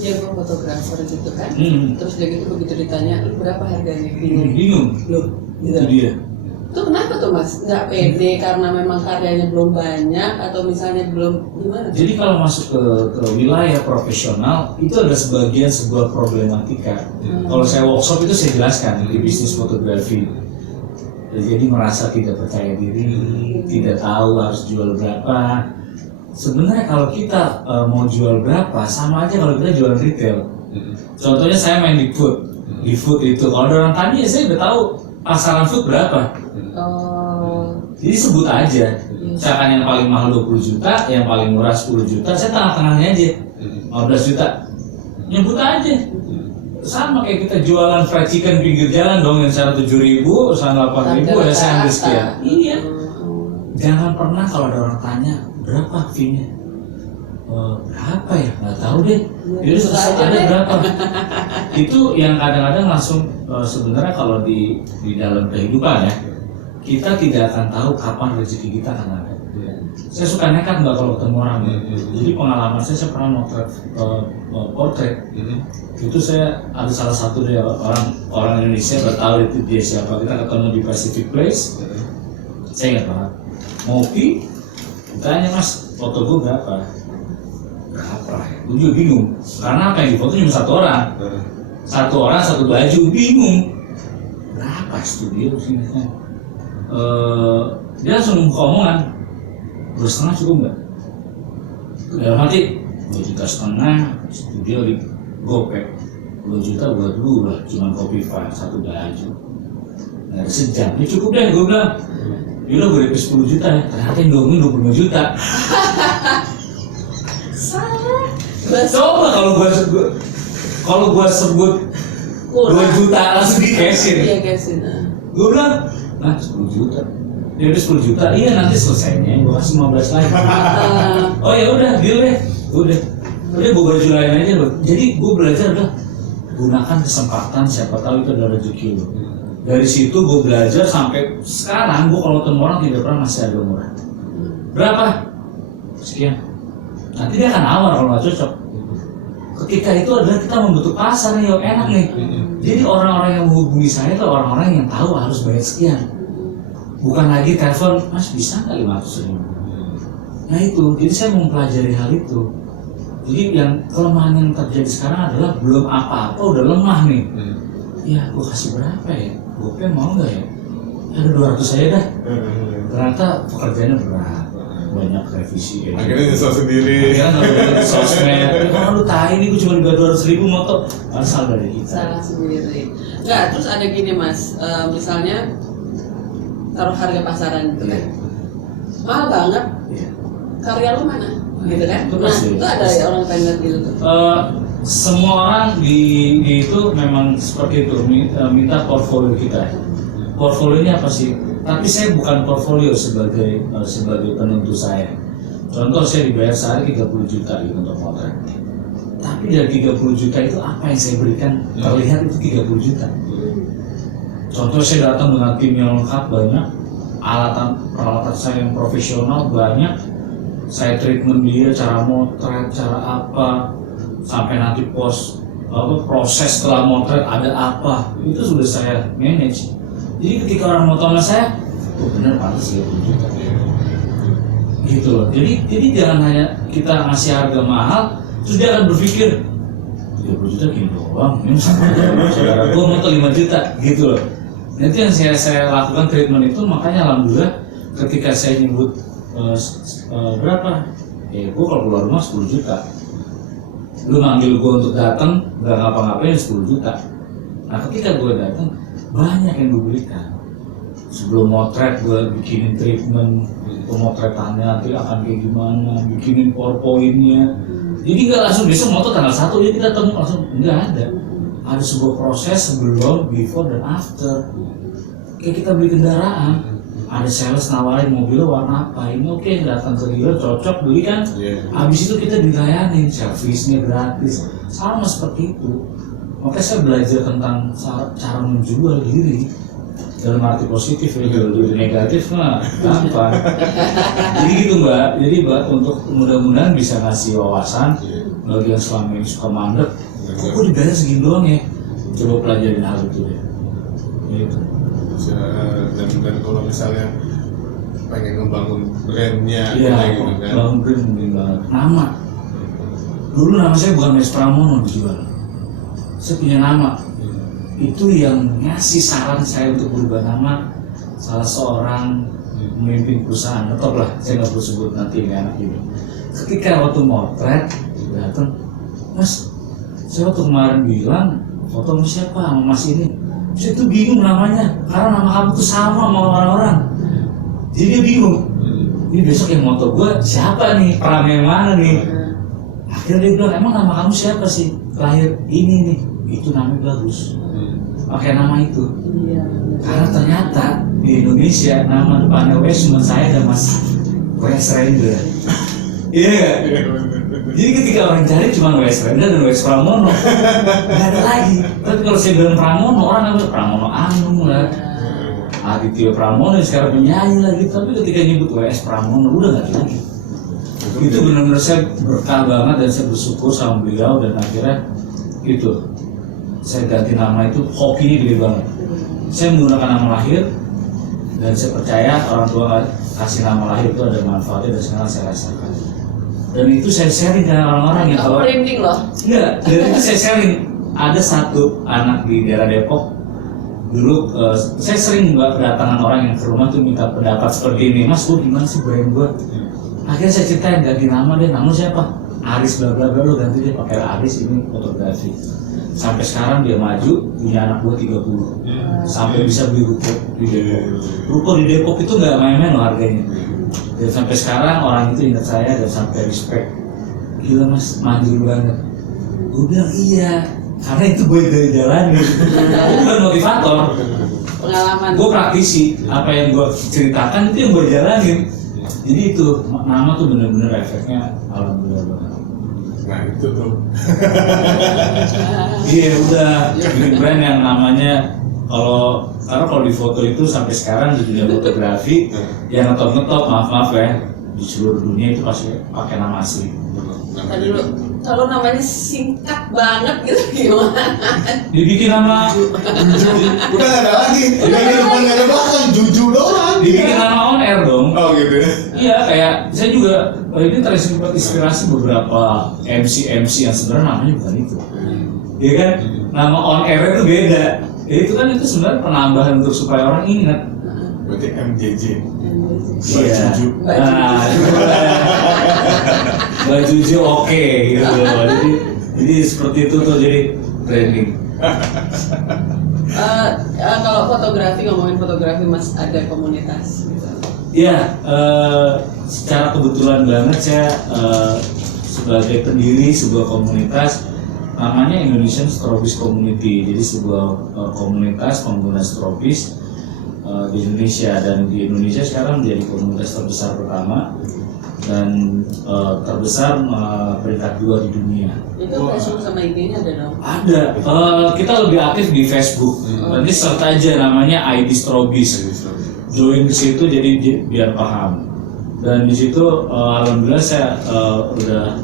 dia gue fotografer gitu kan, terus dia gitu begitu ditanya, lu berapa harganya? Bingung. Loh, Itu dia. Itu kenapa tuh Mas? Nggak pede karena memang karyanya belum banyak atau misalnya belum gimana? Jadi kalau masuk ke wilayah profesional itu ada sebagian sebuah problematika. Kalau saya workshop itu saya jelaskan di bisnis fotografi. Jadi merasa tidak percaya diri, tidak tahu harus jual berapa. Sebenarnya kalau kita mau jual berapa, sama aja kalau kita jual retail. Contohnya saya main di food itu. Kalau ada orang tanya, saya udah tahu pasaran food berapa. Jadi sebut aja. Misalkan yang paling mahal 20 juta, yang paling murah 10 juta, saya tengah-tengahnya aja 15 juta. Nyebut aja. Sama kayak kita jualan fried chicken pinggir jalan dong, yang sana 7.000, sana 8.000, ya saya ambil sekian. Iya. Jangan pernah kalau ada orang tanya berapa fee-nya. Berapa ya? Nggak tahu deh. Jadi ada berapa? Itu yang kadang-kadang langsung sebenarnya kalau di dalam kehidupan ya, kita tidak akan tahu kapan rezeki kita akan ada. Saya suka nekat nggak kalau ketemu orang. Jadi pengalaman saya pernah motret portret. Itu saya ada salah satu dari orang Indonesia, nggak tahu itu dia siapa. Kita ketemu di Pacific Place. Saya ingat banget. Ngopi, ditanya Mas, foto gue berapa? Berapa ya? Gue juga bingung. Karena apa yang difoto cuma satu orang. Satu orang, satu baju, bingung. Berapa studio sini? Dia langsung buka omongan, 2,5 cukup nggak? Dalam hati 2,5 juta studio di gopek, 2 juta buat dulu lah, cuma kopi file satu baju. Nah, sejam, ini cukup deh, gue bilang. Yaudah gue DP 10 juta ya, ternyata yang 25 juta. Salah. Coba kalau gue sebut 2 juta langsung di cashin. Iya cashin. Gue bilang, nah 10 juta. Dia udah 10 juta, iya nanti selesainya gue kasih 15 lagi. Oh ya udah, deal deh. Udah gue baju lain aja loh. Jadi gue belajar udah gunakan kesempatan, siapa tahu itu ada rezeki lo. Dari situ gue belajar sampai sekarang gue kalau ketemu orang tidak pernah masih harga murah. Berapa? Sekian. Nanti dia akan nawar kalau nggak cocok. Ketika itu adalah kita membentuk pasar nih, yang enak nih. Jadi orang-orang yang menghubungi saya itu orang-orang yang tahu harus bayar sekian. Bukan lagi telepon, Mas bisa nggak 500.000? Nah itu, jadi saya mempelajari hal itu. Jadi yang kelemahan yang terjadi sekarang adalah belum apa-apa udah lemah nih. Ya, gue kasih berapa ya? Gue mau nggak ya? Ada 200 aja dah. Ternyata pekerjaannya berat, banyak revisi. Akhirnya nyesel sendiri. Akhirnya sosmed. Kalau lu tahu ini gue cuma dibayar 200.000 motor, asal dari kita. Salah sendiri. Nggak, terus ada gini Mas, misalnya taruh harga pasaran gitu kan, mahal banget. Karya lu mana? Gitu kan? Nah, itu ada ya orang tanya gitu tuh. Semua orang di itu memang seperti itu, minta portfolio kita. Portfolionya apa sih? Tapi saya bukan portfolio sebagai penentu saya. Contoh saya dibayar sehari 30 juta gitu untuk potret. Tapi dari 30 juta itu apa yang saya berikan terlihat itu 30 juta. Contoh saya datang dengan tim yang lengkap banyak, peralatan saya yang profesional banyak. Saya treatment dia, cara motret, cara apa, sampai nanti proses setelah motret ada apa, itu sudah saya manage. Jadi ketika orang mau sama saya, oh benar pantas 30 juta gitu loh. Jadi jangan hanya kita ngasih harga mahal terus dia akan berpikir 30 juta gini doang, ini sama aja saudara gue mau 5 juta gitu loh. Nanti yang saya lakukan treatment itu, makanya alhamdulillah ketika saya nyebut berapa, gue kalau keluar rumah 10 juta. Lu manggil gue untuk datang, nggak ngapa-ngapain 10 juta. Nah ketika gue datang, banyak yang gue berikan. Sebelum motret gue bikinin treatment, pemotretannya nanti akan kayak gimana, bikinin PowerPoint-nya. Jadi nggak langsung besok motret tanggal 1 ya kita ketemu langsung, nggak ada. Ada sebuah proses sebelum, before, dan after. kayak kita beli kendaraan, ada sales nawarin mobilnya warna apa, ini oke, datang ke dealer cocok beli kan, habis itu kita dilayanin, servisnya gratis, sama seperti itu. Makanya saya belajar tentang cara menjual diri dalam arti positif, ya, jual negatif mah gampang. Jadi gitu Mbak, jadi Mbak untuk mudah-mudahan bisa ngasih wawasan bagi yang selama ini suka mandek, kok dibayar segini doang ya, coba pelajarin hal itu deh. Gitu. Dan kalau misalnya pengen ngebangun brandnya, Iya, gitu kan. bangun brand mungkin banget. Nama, dulu nama saya bukan Mes Pramono dijual, saya punya nama. Itu yang ngasih saran saya untuk berubah nama salah seorang pemimpin perusahaan, tetap lah saya nggak perlu sebut nanti ini anak ini. Ketika waktu motret datang, Mas, saya waktu kemarin bilang foto sama siapa, sama Mas ini, saya tuh bingung namanya karena nama kamu tuh sama sama orang-orang, jadi dia bingung. Ini besok yang moto gue siapa nih, peran yang mana nih? Akhirnya dia bilang, emang nama kamu siapa sih? Lahir ini nih, itu namanya bagus. Pakai nama itu, karena ternyata di Indonesia nama depannya Wes cuma saya dan Mas Wes Rendra. Iya. Jadi ketika orang cari cuma Wes Rendra dan Wes Pramono, nggak ada lagi. Tapi kalau saya bilang Pramono, orang namanya Pramono Anung lah, Aditya Pramono sekarang penyanyi lagi. Tapi ketika nyebut Wes Pramono udah nggak ada lagi. Itu benar-benar saya berkah banget dan saya bersyukur sama beliau, dan akhirnya itu saya ganti nama itu, hokinya gede banget. Saya menggunakan nama lahir dan saya percaya orang tua kasih nama lahir itu ada manfaatnya, dan sekarang saya rasakan. Dan itu saya sharing dengan orang-orang yang kalau merinding loh. enggak, dan itu saya sharing. Ada satu anak di daerah Depok dulu, saya sering kedatangan orang yang ke rumah tuh minta pendapat seperti ini, Mas, gue gimana sih brand gue? Akhirnya saya ceritain ganti nama deh, nama siapa? Aris bla bla bla, lo ganti deh pakai Aris ini fotografi. Sampai sekarang dia maju, punya anak gua 30, sampai bisa beli ruko di Depok. Ruko di Depok itu nggak main-main loh harganya. Dan sampai sekarang orang itu ingat saya dan sampai respect. Gila Mas, manjur banget. Gue bilang iya, karena itu gue dari jalanin. Gue bukan motivator, Pengalaman. gue praktisi. Apa yang gue ceritakan itu yang gue jalanin. Jadi itu nama tuh bener-bener efeknya alhamdulillah banget. Nah itu tuh. Iya udah bikin brand yang namanya, karena kalau di foto itu sampai sekarang di dunia fotografi yang ngetop maaf ya, di seluruh dunia itu pasti pakai nama asli. Tadi dulu, kalau namanya singkat banget gitu gimana? Dibikin nama, Udah nggak ada lagi. Udah di depan nggak ada belakang, Juju doang. dibikin nama on air dong. Oh gitu ya. Iya, kayak saya juga ini terinspirasi beberapa MC yang sebenarnya namanya bukan itu. Iya kan? Nama on air itu beda. Ya, itu kan sebenarnya penambahan untuk supaya orang ingat. Berarti MJJ. Iya. Juju. Nah, Mbak Juju oke gitu loh. Jadi seperti itu tuh, jadi branding. Kalau ngomongin fotografi Mas, ada komunitas gitu. Iya, secara kebetulan banget saya sebagai pendiri sebuah komunitas namanya Indonesian Strobist Community. Jadi sebuah komunitas pengguna strobist di Indonesia, dan di Indonesia sekarang menjadi komunitas terbesar pertama dan terbesar peringkat 2 di dunia. Itu Facebook sama IG-nya ada dong? Ada, kita lebih aktif di Facebook. Nanti search aja namanya ID Strobist. Join ke situ jadi biar paham. Dan di situ alhamdulillah saya udah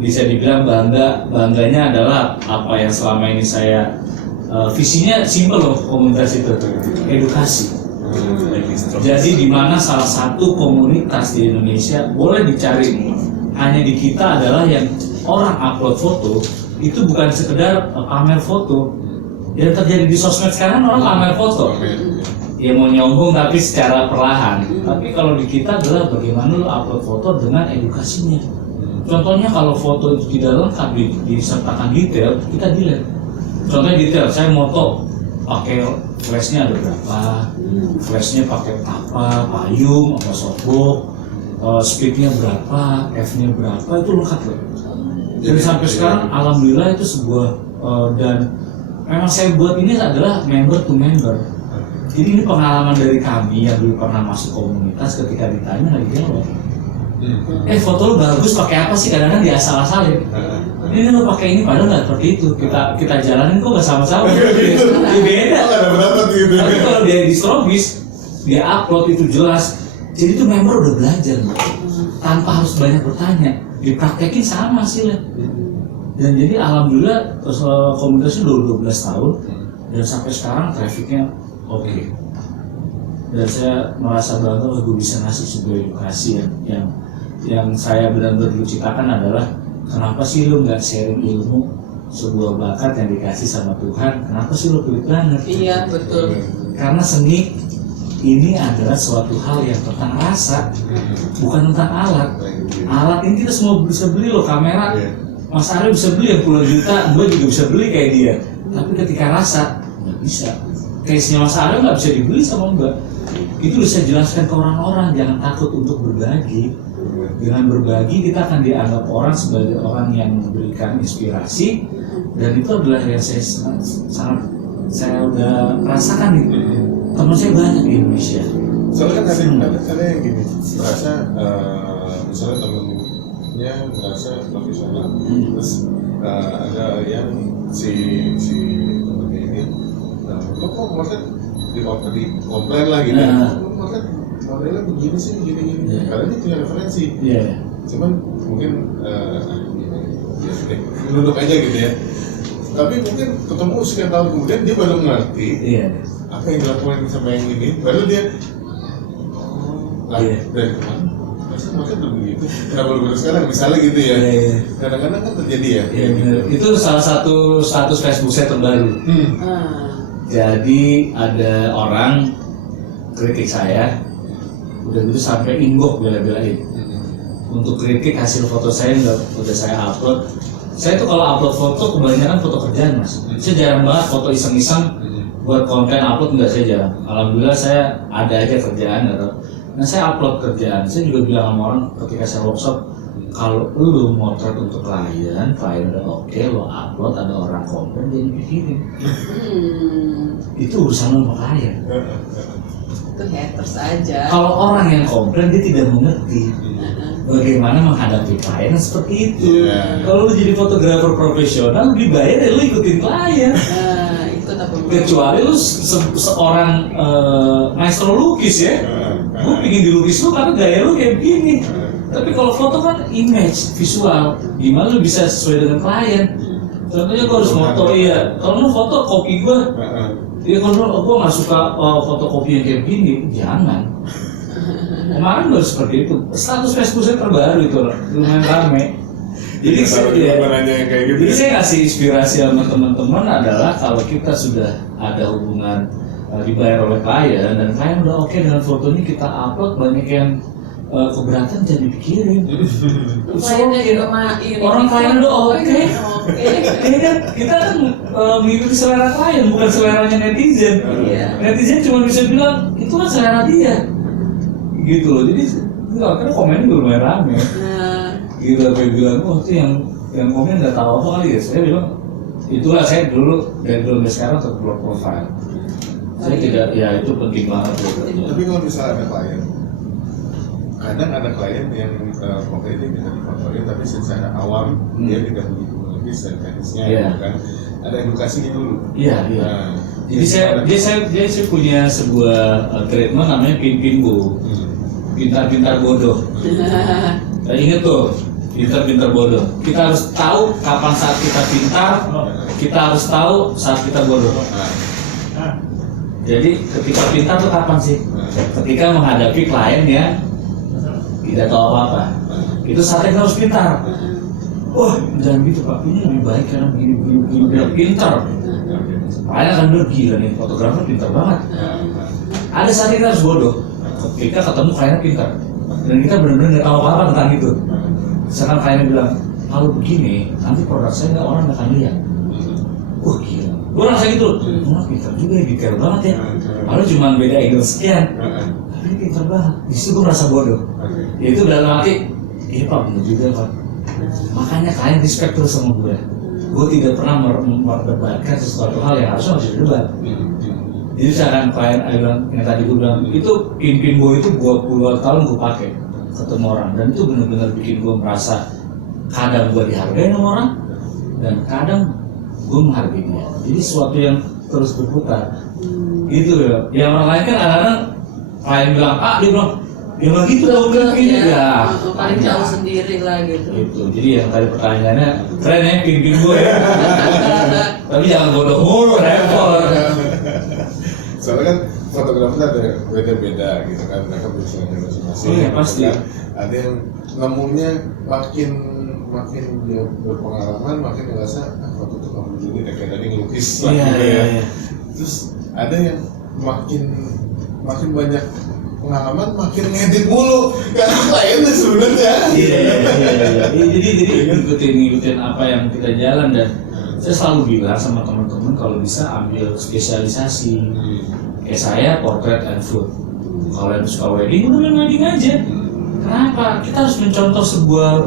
bisa dibilang bangganya adalah apa yang selama ini saya visinya simpel loh, komunitas itu edukasi. Jadi di mana salah satu komunitas di Indonesia boleh dicari hanya di kita adalah yang orang upload foto itu bukan sekedar pamer foto. Yang terjadi di sosmed sekarang orang pamer foto. Ya mau nyombong tapi secara perlahan. Tapi kalau di kita adalah bagaimana lo upload foto dengan edukasinya. Contohnya kalau foto itu tidak lengkap disertakan detail, kita delete. Contohnya detail, saya moto pakai flashnya ada berapa, flashnya pakai apa, payung, apa softbox, speednya berapa, f-nya berapa, itu lengkap loh. Jadi sampai sekarang alhamdulillah itu sebuah dan memang saya buat ini adalah member to member. Jadi ini pengalaman dari kami yang dulu pernah masuk komunitas, ketika ditanya lagi jawab. Foto lu bagus, pakai apa sih? Kadang-kadang dia asal-asalin. Ini lu pakai ini, padahal nggak seperti itu. Kita jalanin kok nggak sama-sama. Dia beda. Tapi kalau dia di Strobis, dia upload itu jelas. Jadi itu member udah belajar, tanpa harus banyak bertanya. Dipraktekin sama hasilnya. Dan jadi alhamdulillah komunitasnya udah 12 tahun dan sampai sekarang trafficnya oke. Dan saya merasa bangga bahwa gue bisa ngasih sebuah edukasi yang saya benar-benar ciptakan adalah kenapa sih lo nggak sharing ilmu sebuah bakat yang dikasih sama Tuhan, kenapa sih lo pelit banget? Iya, betul. Karena seni ini adalah suatu hal yang tentang rasa, bukan tentang alat. Alat ini kita semua bisa beli loh, kamera Mas Aryo bisa beli yang puluhan juta, gue juga bisa beli kayak dia. Tapi ketika rasa, nggak bisa. Case-nya Mas Aryo nggak bisa dibeli sama gue. Itu bisa jelaskan ke orang-orang, jangan takut untuk berbagi. Dengan berbagi kita akan dianggap orang sebagai orang yang memberikan inspirasi. Dan itu adalah yang saya udah rasakan nih. Teman saya banyak di Indonesia. Soalnya kan ada yang gini, merasa misalnya temennya merasa profesional, terus ada yang si temennya ini, lo kok kemarin di komplain lah gitu, kemarin modelnya begini sih, gini, karena ini punya referensi, cuman mungkin duduk aja gitu ya, tapi mungkin ketemu sekian tahun kemudian dia baru ngerti apa yang dilakukan sama yang ini, baru dia dari kemana? Maksudnya belum begitu. Kenapa baru sekarang? Misalnya gitu ya. Kadang-kadang kan terjadi ya. Iya benar. Itu salah satu status Facebook saya terbaru. Jadi ada orang kritik saya, udah gitu sampai inbox bela-belain. Untuk kritik hasil foto saya udah saya upload. Saya tuh kalau upload foto kebanyakan foto kerjaan mas. Saya jarang banget foto iseng-iseng buat konten upload, enggak, saya jarang. Alhamdulillah saya ada aja kerjaan atau. Nah saya upload kerjaan, saya juga bilang sama orang ketika saya workshop, kalau lu motret untuk klien udah oke, lo upload, ada orang komplain, jadi pikirin. Itu urusan lo sama klien. Itu haters aja. Kalau orang yang komplain dia tidak mengerti bagaimana menghadapi klien seperti itu. Kalau lu jadi fotografer profesional, dibayar ya lu ikutin klien. Kecuali lu seorang maestro lukis ya. Gue pengen dilukis lu karena gaya lu kayak begini. Tapi kalau foto kan image, visual, gimana lu bisa sesuai dengan klien. Contohnya gue harus foto, kalau lu foto kopi gue, kalau gue nggak suka fotokopi yang kayak begini, jangan. Kemarin baru seperti itu, status Facebook saya terbaru itu lumayan rame. Jadi saya ngasih inspirasi sama teman-teman adalah kalau kita sudah ada hubungan dibayar oleh klien dan klien udah oke dengan fotonya kita upload, banyak yang keberatan jadi dipikirin. Kliennya juga orang klien udah oke. Kan kita kan mengikuti selera klien bukan seleranya netizen. Netizen cuma bisa bilang itu kan selera dia, gitu loh. Jadi akhirnya komennya lumayan rame. Gitu apa yang bilang, itu yang komen nggak tahu apa kali ya. Saya bilang itulah saya dulu dari dulu sampai sekarang tetap blog profile. Saya tidak, ya itu penting banget. Tapi kalau misalnya ada klien, kadang ada klien yang pokoknya dia minta difotoin, tapi secara awam dia tidak begitu mengerti teknisnya, kan? Ada edukasinya dulu. Jadi saya punya sebuah treatment namanya pin-pinbo, pintar-pintar bodoh. Saya ingat tuh, pintar-pintar bodoh. Kita harus tahu kapan saat kita pintar, kita harus tahu saat kita bodoh. Jadi ketika pintar tuh kapan sih? Ketika menghadapi klien yang tidak tahu apa-apa. Itu saatnya kita harus pintar. Wah, jangan gitu Pak, ini lebih baik karena begini biar pintar. Klien akan bilang gila nih, fotografer pintar banget. Ada saatnya kita harus bodoh. Ketika ketemu kliennya pintar dan kita benar-benar nggak tahu apa-apa tentang itu. Misalkan kliennya bilang, kalau begini nanti produk saya orang nggak akan lihat. Wah gila. Gue rasa gitu, pintar juga ya, detail banget ya. Lalu cuma beda angle sekian, tapi ini pintar banget. Di situ gue merasa bodoh. Ya itu dalam arti, iya Pak, benar juga Pak. Makanya kalian respect terus sama gue. Gue tidak pernah memperdebatkan sesuatu hal yang harusnya masih berdebat. Jadi misalkan klien yang tadi gue bilang itu pin gue itu gue puluhan tahun gue pakai ketemu orang, dan itu benar-benar bikin gue merasa kadang gue dihargai sama orang dan kadang gue menghargai dia. Jadi sesuatu yang terus berputar gitu ya. Yang orang lain kan kadang-kadang klien bilang dia bilang gitu tau bilang gini ya. Paling jauh sendiri lah gitu. Gitu. Jadi yang tadi pertanyaannya keren ya pin gue ya. Tapi jangan bodoh mulu, repot. Soalnya kan fotografer ada beda-beda gitu kan, mereka biasanya masing-masing. Iya, pasti. Kan? Ada yang nemunya makin dia berpengalaman, makin ngerasa foto tuh kamu dulu kayak tadi ngelukis lah gitu ya. Terus ada yang makin banyak pengalaman, makin ngedit mulu karena kliennya sebenarnya. Iya. Jadi ngikutin apa yang kita jalan, dan saya selalu bilang sama teman-teman kalau bisa ambil spesialisasi. Kayak saya portrait and food. Kalau yang suka wedding, udah wedding aja. Kenapa? Kita harus mencontoh sebuah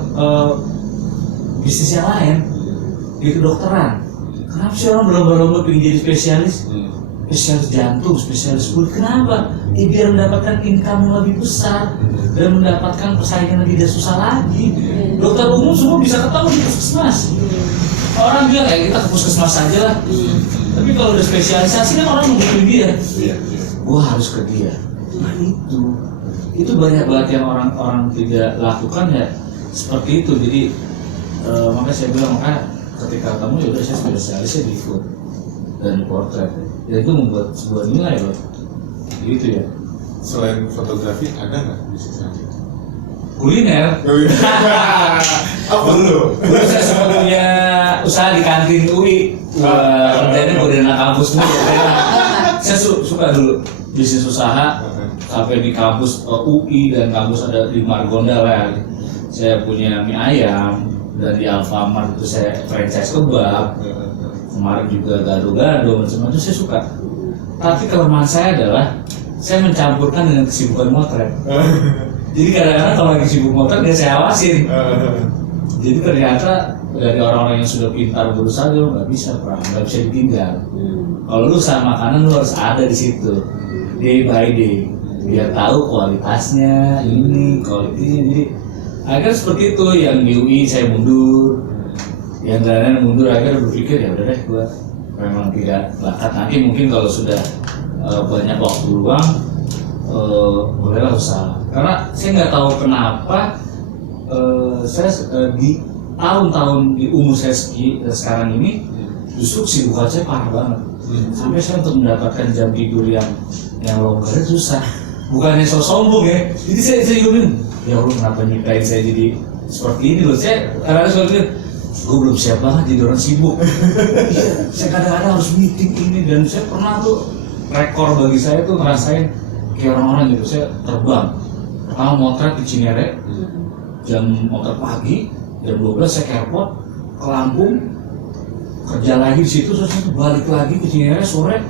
bisnis yang lain di kedokteran. Kenapa sih orang berlomba-lomba pengen jadi spesialis jantung, spesialis kulit? Kenapa? Biar mendapatkan income yang lebih besar dan mendapatkan persaingan yang tidak susah lagi. Dokter umum semua bisa ketemu di puskesmas. Orang bilang kita ke puskesmas saja lah. Tapi kalau udah spesialisasi kan orang membutuhkan dia. Gua harus ke dia. Nah itu banyak banget yang orang tidak lakukan ya, seperti itu. Jadi makanya saya bilang, ketika kamu ya udah saya spesialisnya di food dan di portrait, ya itu membuat sebuah nilai loh, gitu ya. Selain fotografi ada nggak bisnis lain? Kuliner. Apa dulu? Dulu saya sempat punya usaha di kantin UI. Kerjanya gue dari anak kampus dulu. Saya suka dulu bisnis usaha sampai di kampus UI dan kampus ada di Margonda lah. Saya punya mie ayam, dan di Alfamart itu saya franchise kebab. Kemarin juga gado-gado macam-macam saya suka. Tapi kelemahan saya adalah saya mencampurkan dengan kesibukan motret. Jadi kadang-kadang kalau lagi sibuk motret dia saya awasin. Jadi ternyata dari orang-orang yang sudah pintar berusaha dia nggak bisa ditinggal. Kalau lu usaha makanan lu harus ada di situ day by day biar tahu kualitasnya kualitinya. Jadi akhirnya seperti itu. Yang di UI saya mundur, yang lain-lain mundur. Akhirnya berpikir ya udah deh gua memang tidak bakat. Nanti mungkin kalau sudah banyak waktu luang bolehlah usaha. Karena saya nggak tahu kenapa saya di tahun-tahun di umur saya sekarang ini justru kesibukan saya parah banget. Sampai saya untuk mendapatkan jam tidur yang longgar susah. Bukannya sombong ya. Jadi saya ingin, ya Allah kenapa nyiptain saya jadi seperti ini loh. Karena saya pikir gue belum siap banget jadi orang sibuk. Saya kadang-kadang harus meeting ini, dan saya pernah tuh rekor bagi saya tuh ngerasain kayak orang-orang gitu. Saya terbang pertama motret di Cinere jam motret pagi, jam 12 saya ke airport ke Lampung, kerja lagi di situ, terus balik lagi ke Cinere sore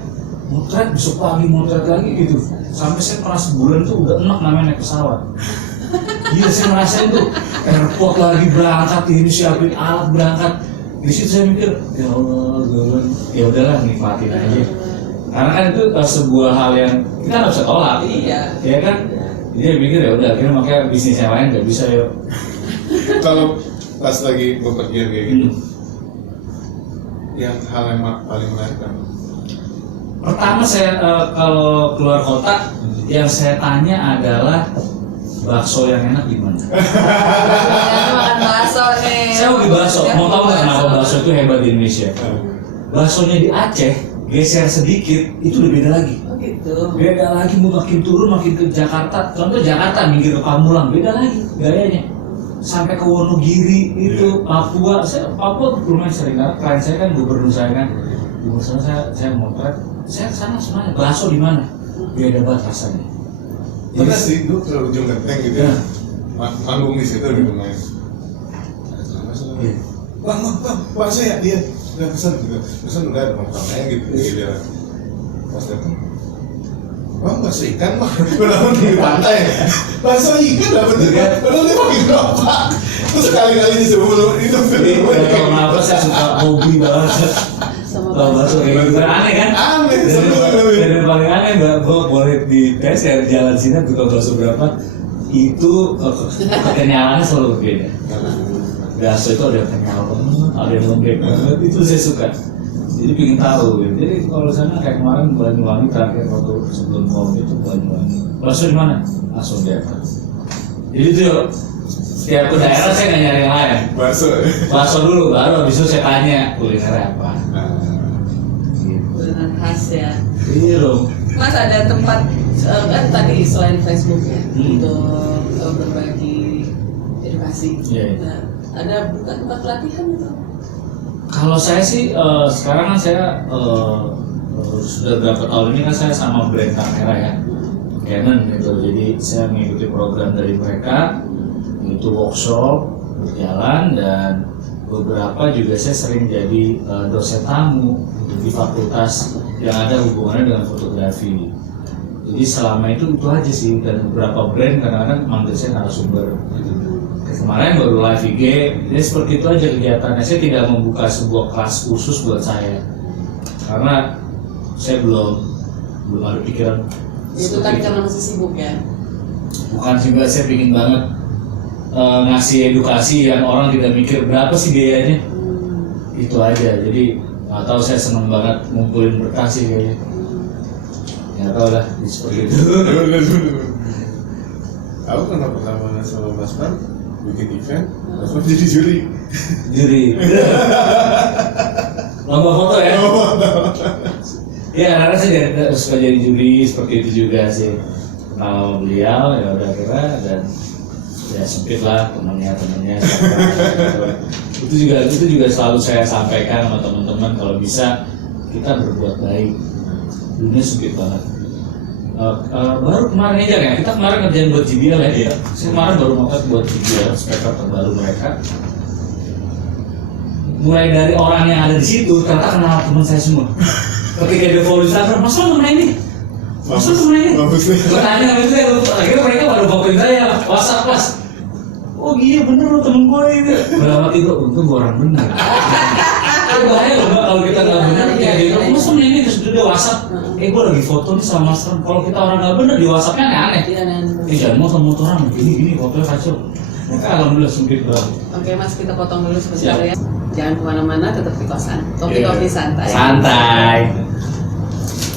motret, besok pagi motret lagi gitu. Sampai saya pernah sebulan tuh udah enak namanya naik pesawat. Iya, saya ngerasain tuh airport lagi berangkat, ini siapin alat berangkat. Di situ saya mikir, ya Allah, ya udahlah nikmatin aja. Karena kan itu sebuah hal yang kita nggak bisa tolak. Iya. Ya kan? Dia pikir ya udah, akhirnya makanya bisnis yang lain nggak bisa ya. Kalau pas lagi bepergian kayak gitu, yang hal yang paling menarik kan? Pertama saya kalau keluar kota, yang saya tanya adalah bakso yang enak di mana? Makan bakso nih. Saya mau di bakso. Mau tahu nggak kenapa bakso itu hebat di Indonesia? Baksonya di Aceh geser sedikit itu udah beda lagi. Oh gitu. Beda lagi, mau makin turun makin ke Jakarta. Contoh Jakarta minggir ke Pamulang, beda lagi gayanya. Sampai ke Wonogiri itu, Papua. Papua lumayan sering karena klien saya kan gubernur saya kan. Gubernur saya motret. Saya sana semuanya. Bakso di mana? Beda banget rasanya. Pernah sih, gue ke ujung genteng gitu ya, manggung di situ gitu main. Bang, saya dia udah pesan udah ada makanannya gitu dia. Pas datang, bang bakso ikan mah, udah di pantai. Bakso ikan dapat juga, padahal dia pakai gerobak. Terus sekali-kali disebut itu. Kenapa saya suka hobi banget Sama Tahu bakso kayak gitu aneh kan? Aneh, Dan seru. yang paling aneh nggak, gue boleh di tes ya jalan sini gue tahu bakso berapa itu kenyalannya selalu berbeda. Bakso itu ada yang kenyal banget, ada yang lembek banget, itu saya suka. Jadi pengen tahu gitu. Jadi kalau sana kayak kemarin Banyuwangi terakhir waktu sebelum COVID itu Banyuwangi. Bakso di mana? Langsung di atas. Jadi tuh setiap ke daerah saya nggak nyari yang lain. Bakso dulu, baru habis itu saya tanya kulinernya apa. Kuliner khas ya. Iya loh. Mas ada tempat kan tadi selain Facebook ya Hmm. untuk berbagi edukasi. Iya. Nah, ada bukan tempat pelatihan itu? Kalau saya sih sekarang kan saya sudah berapa tahun ini kan saya sama brand kamera ya, Canon gitu. Jadi saya mengikuti program dari mereka, itu workshop berjalan dan beberapa juga saya sering jadi dosen tamu di fakultas yang ada hubungannya dengan fotografi. Jadi selama itu aja sih, dan beberapa brand kadang-kadang manggil saya narasumber. Kemarin baru live IG, jadi seperti itu aja kegiatannya. Saya tidak membuka sebuah kelas khusus buat saya, karena saya belum ada pikiran. Itu seperti tadi itu. karena masih sibuk ya. Bukan juga saya pingin banget ngasih edukasi yang orang tidak mikir berapa sih biayanya. Itu aja. Jadi atau saya seneng banget ngumpulin berkah sih kayaknya. Ya tau lah seperti itu. Aku pernah pertama sama Mas Pram bikin event, Mas Pram jadi juri. Juri. Lomba foto ya. Ya karena saya suka jadi juri seperti itu juga sih. Kenal beliau ya udah kira dan ya sempit lah temennya itu juga selalu saya sampaikan sama teman-teman, kalau bisa kita berbuat baik, dunia sempit banget. Baru kemarin aja ya, kita kemarin ngerjain buat JBL ya. Saya kemarin baru motret buat JBL speaker terbaru mereka. Mulai dari orang yang ada di situ ternyata kenal teman saya semua. Ketika dia follow Instagram, Mas lo temen ini, Mas lo temen ini. Gue tanya sama itu ya, akhirnya mereka pada fotoin saya, WhatsApp Mas. Oh iya bener lo temen gue ini. Berapa itu, untung gue orang bener. Bahaya loh Mbak, kalau kita nggak bener kayak gitu. Mas temen ini terus dia WhatsApp. Gue lagi foto nih sama Mas Ram. Kalau kita orang nggak bener di WhatsAppnya aneh-aneh. Iya, Jangan motor-motoran, gini fotonya kacau. Alhamdulillah sempit banget. Oke Mas, kita potong dulu sebentar ya. Jangan kemana-mana, tetap di kosan. Kopi-kopi santai. Santai.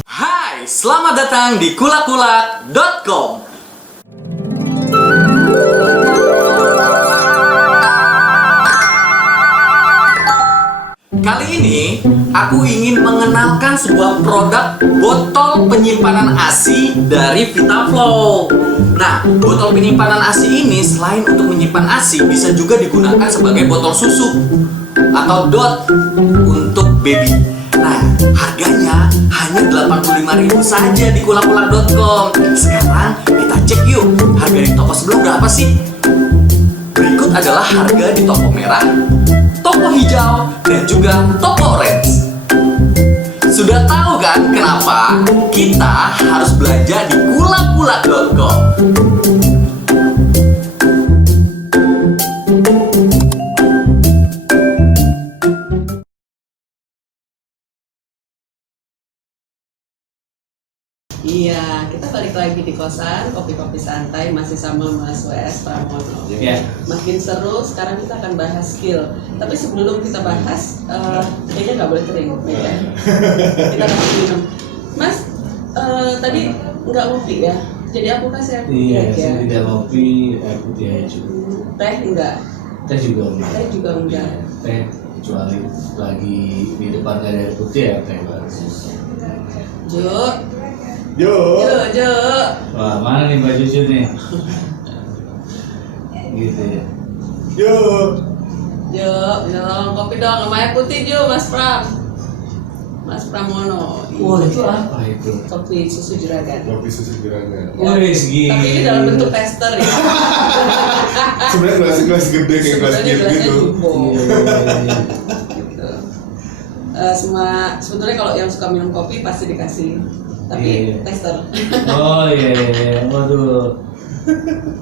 Hai, selamat datang di kulakulak.com. Kali ini aku ingin mengenalkan sebuah produk botol penyimpanan ASI dari VitaFlow. Nah, botol penyimpanan ASI ini selain untuk menyimpan ASI bisa juga digunakan sebagai botol susu atau DOT untuk baby. Nah, harganya hanya 85.000 saja di kulakulak.com. Sekarang kita cek yuk, harga di toko sebelum berapa sih? Berikut adalah harga di toko merah, toko hijau, dan juga toko orange. Sudah tahu kan kenapa kita harus belanja di kulakulak.com? Iya, kita balik lagi di kosan, kopi-kopi santai masih sama Mas W.S. Pramono. Ya. Makin seru, sekarang kita akan bahas skill. Tapi sebelum kita bahas, kayaknya nggak boleh kering, ya. Kita kasih minum. Mas, tadi nggak ngopi ya? Jadi aku kasih air putih Iya, aja. saya tidak ngopi, air putih aja. Teh enggak? Teh juga enggak. Teh juga enggak. Teh kecuali lagi di depan gak ada air putih ya teh baru. Jo, Jo. Wah, mana nih Mbak Cucu nih? Gitu ya. Jo, bisa tolong kopi dong sama air putih Jo, Mas Pram. Mas Pramono. Wah, itu apa itu? Kopi susu juragan. Kopi susu juragan. Wih, segini. Tapi ini dalam bentuk tester ya. Sebenarnya gelas gede kayak gelas Sebenarnya gitu. gelasnya jumbo. Iya. Gitu. Sebetulnya kalau yang suka minum kopi pasti dikasih. Tapi Iya. tester. Oh iya, waduh.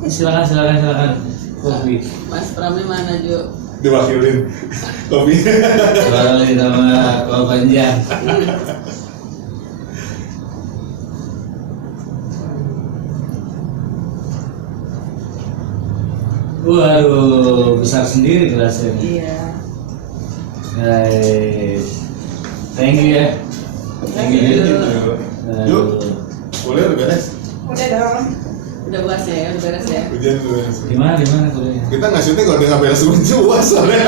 Silakan. Kopi. Mas Pramnya mana Jo? diwakilin kopi. Barangkali sama Kau Panjang. Waduh, besar sendiri kelasnya. Iya. Guys, thank you ya. Thank you. Yuk, boleh udah beres? Udah dong. Udah uasnya ya, udah beres ya. Ujian udah beres. Gimana kuliahnya? Kita nggak syuting kalau dia nggak beres sebelum uas soalnya.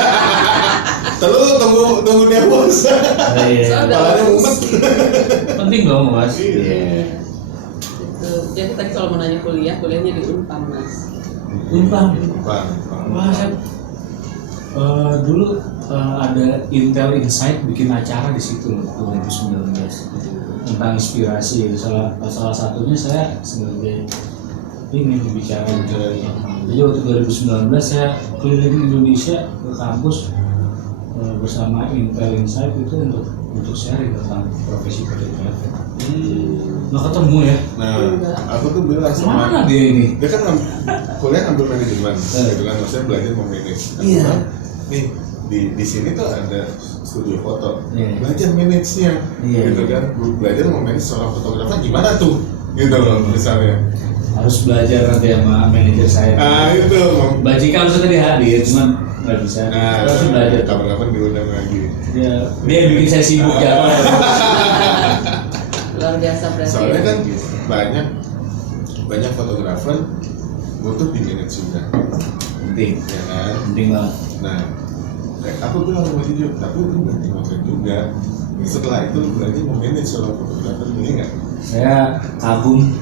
Terus tunggu dia uas. Oh, iya. Soalnya udah Palanya bagus. mumet. Penting dong mas. Iya. Gitu. Jadi tadi kalau mau nanya kuliahnya di Unpam Mas. Unpam. Bang, Wah, saya dulu ada Intel Insight bikin acara di situ loh 2019 tentang inspirasi. Salah satunya saya sebagai ini dibicarain. Jadi waktu 2019 saya keliling Indonesia ke kampus bersama Intel Insight itu untuk sharing tentang profesi fotografer. Nggak ketemu ya? Nah, aku tuh bilang sama Mana dia ini? dia kan kuliah ambil manajemen, gitu kan, maksudnya belajar memanage. Aku Iya. bilang, nih di sini tuh ada studio foto, Iya. belajar manage-nya, Iya. gitu kan, belajar memanage seorang fotografer gimana tuh, gitu loh misalnya. Harus belajar nanti sama manajer saya. Nah itu, Mbak Cika harusnya tadi hadir, cuman nggak bisa. nah Harus belajar. kapan-kapan diundang lagi. Dia bikin saya sibuk ya. Luar biasa berarti. Soalnya kan banyak fotografer butuh di manage juga, Penting, ya kan. penting banget. Nah, kayak aku bilang sama dia, tapi itu berarti motret juga. Setelah itu lu belajar memanage seorang fotografer, ini nggak? Saya kagum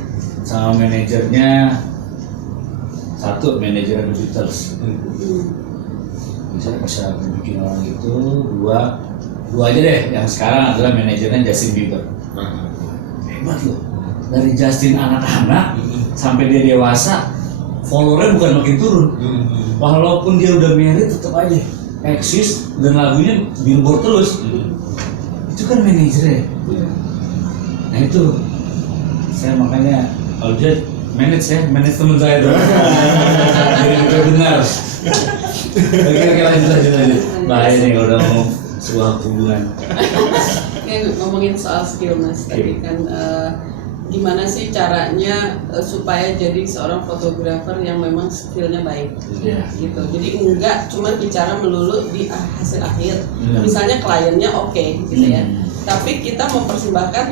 sama manajernya. Satu, manajer The Beatles. Saya bisa bikin orang itu. Dua aja deh. Yang sekarang adalah manajernya Justin Bieber. Nah, Hebat loh. Dari Justin anak-anak sampai dia dewasa, followernya bukan makin turun. Walaupun dia udah married tetap aja eksis dan lagunya billboard terus. Itu kan manajernya. Nah itu saya makanya kalau dia manage teman saya tuh. Jadi juga benar. Oke, lanjut. Bahaya nih kalau udah ngomong sebuah hubungan. Kayak ngomongin soal skill Mas tadi kan gimana sih caranya supaya jadi seorang fotografer yang memang skillnya baik Iya. gitu. Jadi enggak cuma bicara melulu di hasil akhir. Iya. Misalnya kliennya oke gitu ya. Hmm. Tapi kita mempersembahkan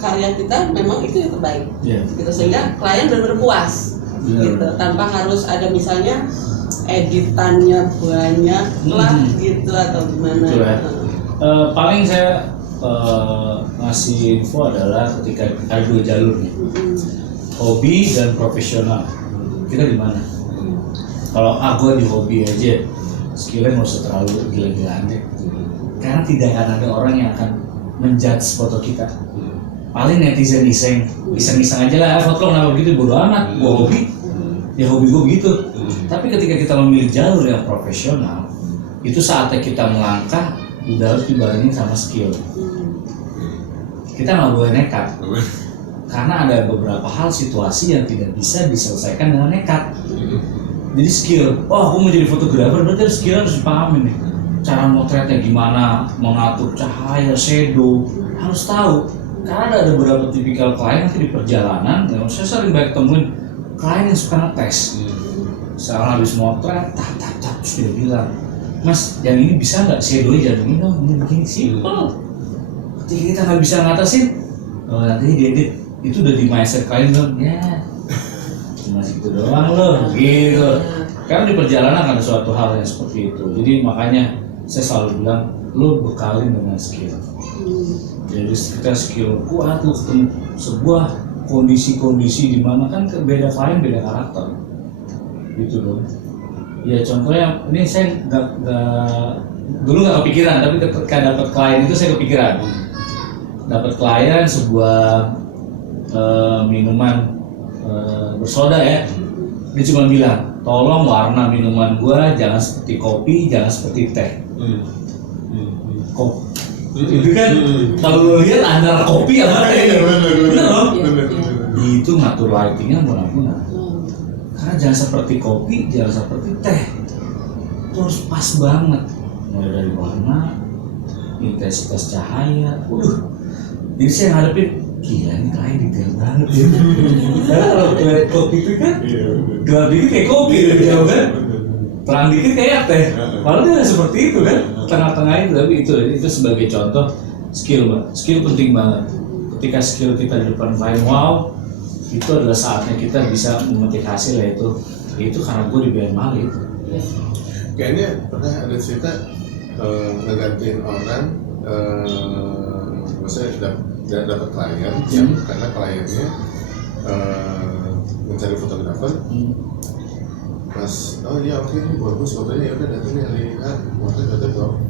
karya kita memang itu yang terbaik. Iya. Gitu sehingga klien benar-benar puas. Benar. Gitu. Tanpa harus ada misalnya editannya banyak lah gitu atau gimana. Betul ya. Paling saya ngasih info adalah ketika ada dua jalur nih, hobi dan profesional. Kita di mana? Kalau aku di hobi aja, skillnya nggak usah terlalu gila-gilaan deh. Karena tidak akan ada orang yang akan menjudge foto kita. Paling netizen iseng-iseng aja lah, foto kenapa begitu, bodo amat, gua hobi, ya hobi gua begitu. Tapi ketika kita memilih jalur yang profesional, itu saatnya kita melangkah udah harus dibarengin sama skill. Kita nggak boleh nekat, karena ada beberapa hal situasi yang tidak bisa diselesaikan dengan nekat. Jadi skill, aku mau jadi fotografer berarti skill harus dipahami nih. Cara motretnya gimana, mengatur cahaya, shadow, harus tahu. Karena ada beberapa tipikal klien nanti di perjalanan, yang saya sering banyak temuin klien yang suka ngetes. Sekarang habis motret, terus dia bilang, Mas, yang ini bisa nggak shadow-nya jangan ini dong, ini begini simple. Ketika kita nggak bisa ngatasin, nanti diedit itu udah di mindset klien dong, ya cuma segitu doang loh, gitu. Karena di perjalanan ada suatu hal yang seperti itu. Jadi makanya saya selalu bilang, lo bekalin dengan skill. Jadi kita skill kuat, lo ketemu sebuah kondisi-kondisi di mana kan beda klien beda karakter, gitu dong. Ya contohnya ini saya dulu nggak kepikiran, tapi ketika dapat klien itu saya kepikiran. Dapat klien sebuah minuman bersoda ya, dia cuma bilang, tolong warna minuman gua jangan seperti kopi, jangan seperti teh. Kok itu kan kalau lo lihat antara kopi sama teh, bener loh. Itu ngatur lightingnya benar-benar. Karena jangan seperti kopi, jangan seperti teh. itu harus pas banget, mulai dari warna, intensitas cahaya, jadi saya ngadepin gila ini klien detail banget ya. Karena kalau lihat kopi itu kan gelap dikit kayak kopi jauh kan, terang dikit kayak teh. Padahal dia nggak seperti itu kan, tengah-tengah itu. Tapi itu sebagai contoh skill penting banget. Ketika skill kita di depan klien wow, itu adalah saatnya kita bisa memetik hasil, yaitu karena gue dibayar mahal itu. Kayaknya pernah ada cerita ngegantiin orang, maksudnya dapat klien yang karena kliennya mencari fotografer. Pas iya oke ini bagus fotonya, ya udah datangnya lihat foto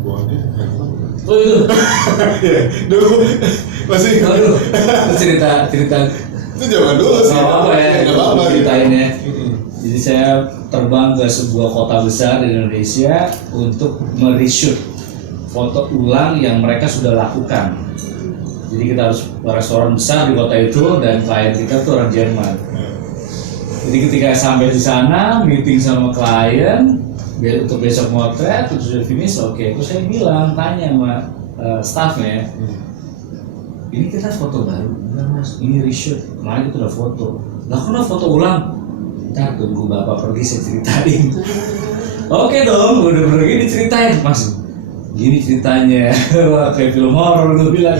bawaannya handphone. Oh itu. Dulu masih Aduh, cerita itu zaman dulu sih. apa ya, Nggak apa-apa ceritain ya. Jadi saya terbang ke sebuah kota besar di Indonesia untuk mereshoot foto ulang yang mereka sudah lakukan. Jadi kita harus ke restoran besar di kota itu dan klien kita tuh orang Jerman. Jadi ketika sampai di sana meeting sama klien untuk besok motret, terus sudah finish, oke. Terus saya tanya sama staffnya, ini kita foto baru, enggak mas, ini reshoot, kemarin kita udah foto. Lah kenapa foto ulang? Ntar tunggu bapak pergi saya ceritain. Oke dong, udah pergi diceritain mas. Gini ceritanya, wah kayak film horor gue bilang.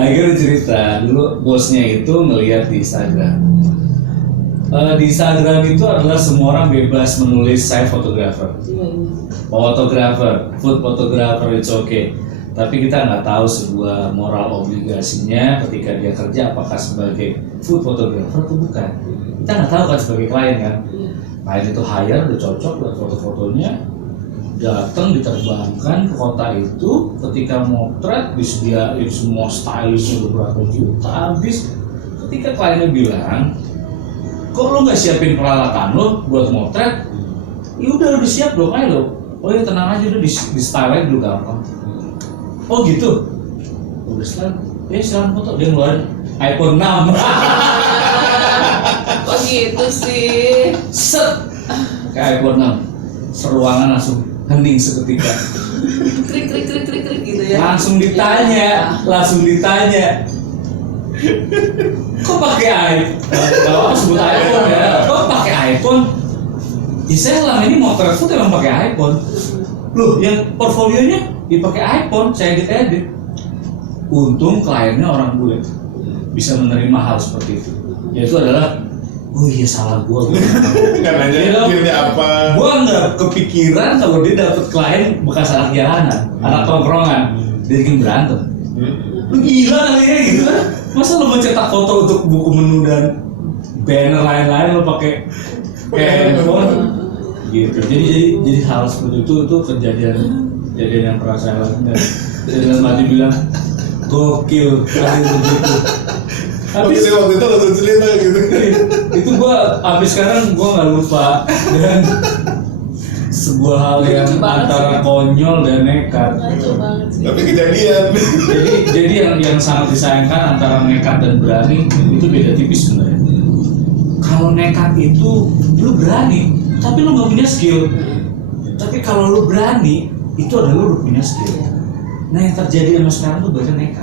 Akhirnya cerita, dulu bosnya itu ngeliat di Instagram. Di Instagram itu adalah semua orang bebas menulis saya fotografer, food photographer it's okay. Tapi kita nggak tahu sebuah moral obligasinya ketika dia kerja apakah sebagai food photographer atau bukan. Kita nggak tahu kan sebagai klien kan. Klien itu hire udah cocok buat foto-fotonya, datang diterbangkan ke kota itu, ketika motret disediain semua stylishnya beberapa juta habis. Ketika kliennya bilang, kok lo nggak siapin peralatan lo buat motret? Ya udah siap dong, ayo lo. Oh ya tenang aja, udah di style dulu gampang. Oh gitu. Udah sekarang foto dia ngeluarin iPhone 6. Kok gitu sih? Set kayak iPhone 6. Seruangan langsung hening seketika. Krik gitu ya. Langsung ditanya. Kok pakai iPhone? Kalau sebut iPhone ya. Kok pakai iPhone? Ya saya selama ini motret foto emang pakai iPhone. Loh, yang portfolionya dipakai iPhone, saya edit. Untung kliennya orang bule, bisa menerima hal seperti itu. Yaitu adalah, oh iya salah gua. Karena akhirnya apa? Gua nggak kepikiran kalau dia dapet klien bekas anak jalanan, anak tongkrongan, dia bikin berantem. Lu gila kali ya gitu kan? Masa lu mencetak foto untuk buku menu dan banner lain-lain lu pakai handphone? Gitu. Jadi hal seperti itu kejadian yang pernah saya lakukan. Saya dalam hati bilang gokil kali begitu. Habis waktu itu langsung cerita gitu. Itu gua habis sekarang gua nggak lupa, dan sebuah hal yang antara konyol dan nekat. Tapi kejadian. Jadi yang sangat disayangkan antara nekat dan berani itu beda tipis sebenarnya. Kalau nekat itu lu berani, tapi lu nggak punya skill. Tapi kalau lu berani, itu adalah lu punya skill. Nah yang terjadi sama sekarang tuh banyak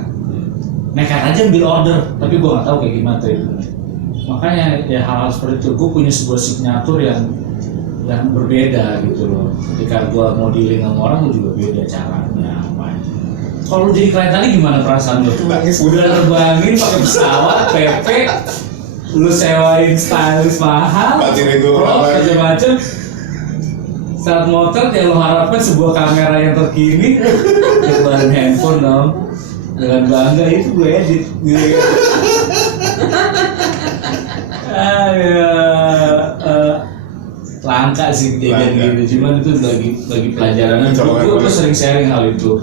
nekat aja ambil order, tapi gue nggak tahu kayak gimana tuh itu. Makanya ya hal-hal seperti itu, gue punya sebuah signatur yang berbeda gitu loh. Ketika gue mau dealing sama orang, gue juga beda caranya. Kalau lu jadi klien tadi gimana perasaan lu? Udah terbangin pakai pesawat, PP, lu sewain stylist mahal, macam-macam. Saat motret ya lo harapkan sebuah kamera yang terkini, keluarin handphone dong. Dengan bangga itu gue edit gitu. Langka sih kejadian gitu, cuman itu bagi pelajaran. Gue sering sharing hal itu.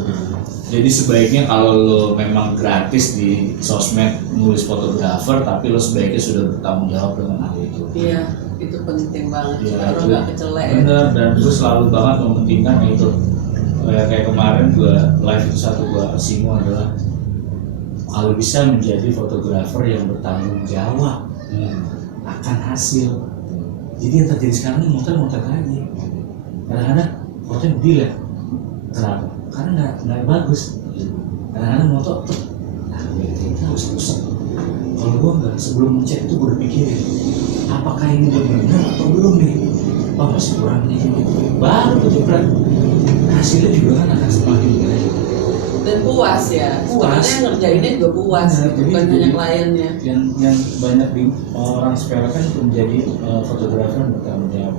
Jadi sebaiknya kalau lo memang gratis di sosmed nulis fotografer, tapi lo sebaiknya sudah bertanggung jawab dengan hal itu. Iya, itu penting banget. Ya, Lo nggak kecelek. Bener, dan terus selalu banget mementingkan itu. Kayak kemarin gue live itu satu gue singgung adalah kalau bisa menjadi fotografer yang bertanggung jawab akan hasil. Jadi yang terjadi sekarang ini motret lagi. Kadang-kadang foto fotonya delete. Kenapa? Karena nggak bagus. Kadang-kadang moto tuh, nah kita harus usap. Kalau gua nggak, sebelum ngecek itu gua udah pikirin, apakah ini udah benar atau belum nih? Oh masih kurang nih, baru tuh jepret. Hasilnya juga kan akan semakin baik. Dan puas ya, sebenarnya ngerjainnya juga puas, Nah, bukan jadi- hanya kliennya. Yang banyak di orang sepelekan itu menjadi fotografer yang bertanggung jawab.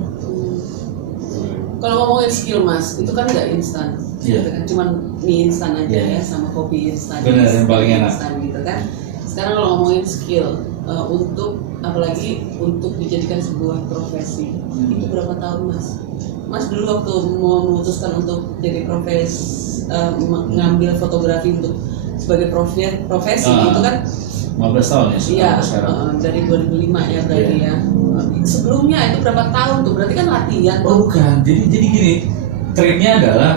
Kalau ngomongin skill mas, itu kan nggak instan, Iya. gitu kan? Cuman mie instan aja Iya. ya, sama kopi instan. Benar, yang paling enak. Instan gitu kan. Sekarang kalau ngomongin skill, untuk apalagi untuk dijadikan sebuah profesi, itu berapa tahun mas? Mas dulu waktu mau memutuskan untuk jadi ngambil fotografi untuk sebagai profesi itu kan 15 tahun ya iya sekarang. dari 2005 ya berarti ya. Sebelumnya itu berapa tahun tuh? Berarti kan latihan tuh. Oh bukan, jadi gini, triknya adalah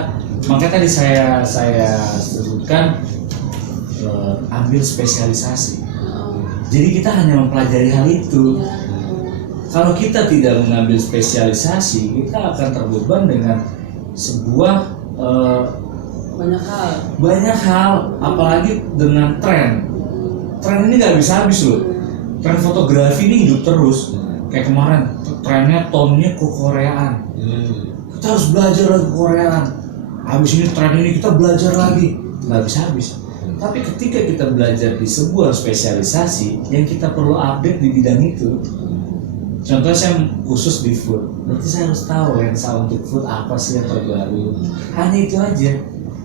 makanya tadi saya sebutkan ambil spesialisasi. Jadi kita hanya mempelajari hal itu. Iya. Kalau kita tidak mengambil spesialisasi, kita akan terbeban dengan sebuah banyak hal, apalagi dengan tren. Tren ini nggak bisa habis loh. Tren fotografi ini hidup terus. Kayak kemarin trennya tonnya ke Koreaan. Kita harus belajar lagi Koreaan. Habis ini tren ini kita belajar lagi, nggak bisa habis. Tapi ketika kita belajar di sebuah spesialisasi yang kita perlu update di bidang itu, contohnya saya khusus di food, berarti saya harus tahu lensa untuk food apa sih yang terbaru. Hanya itu aja.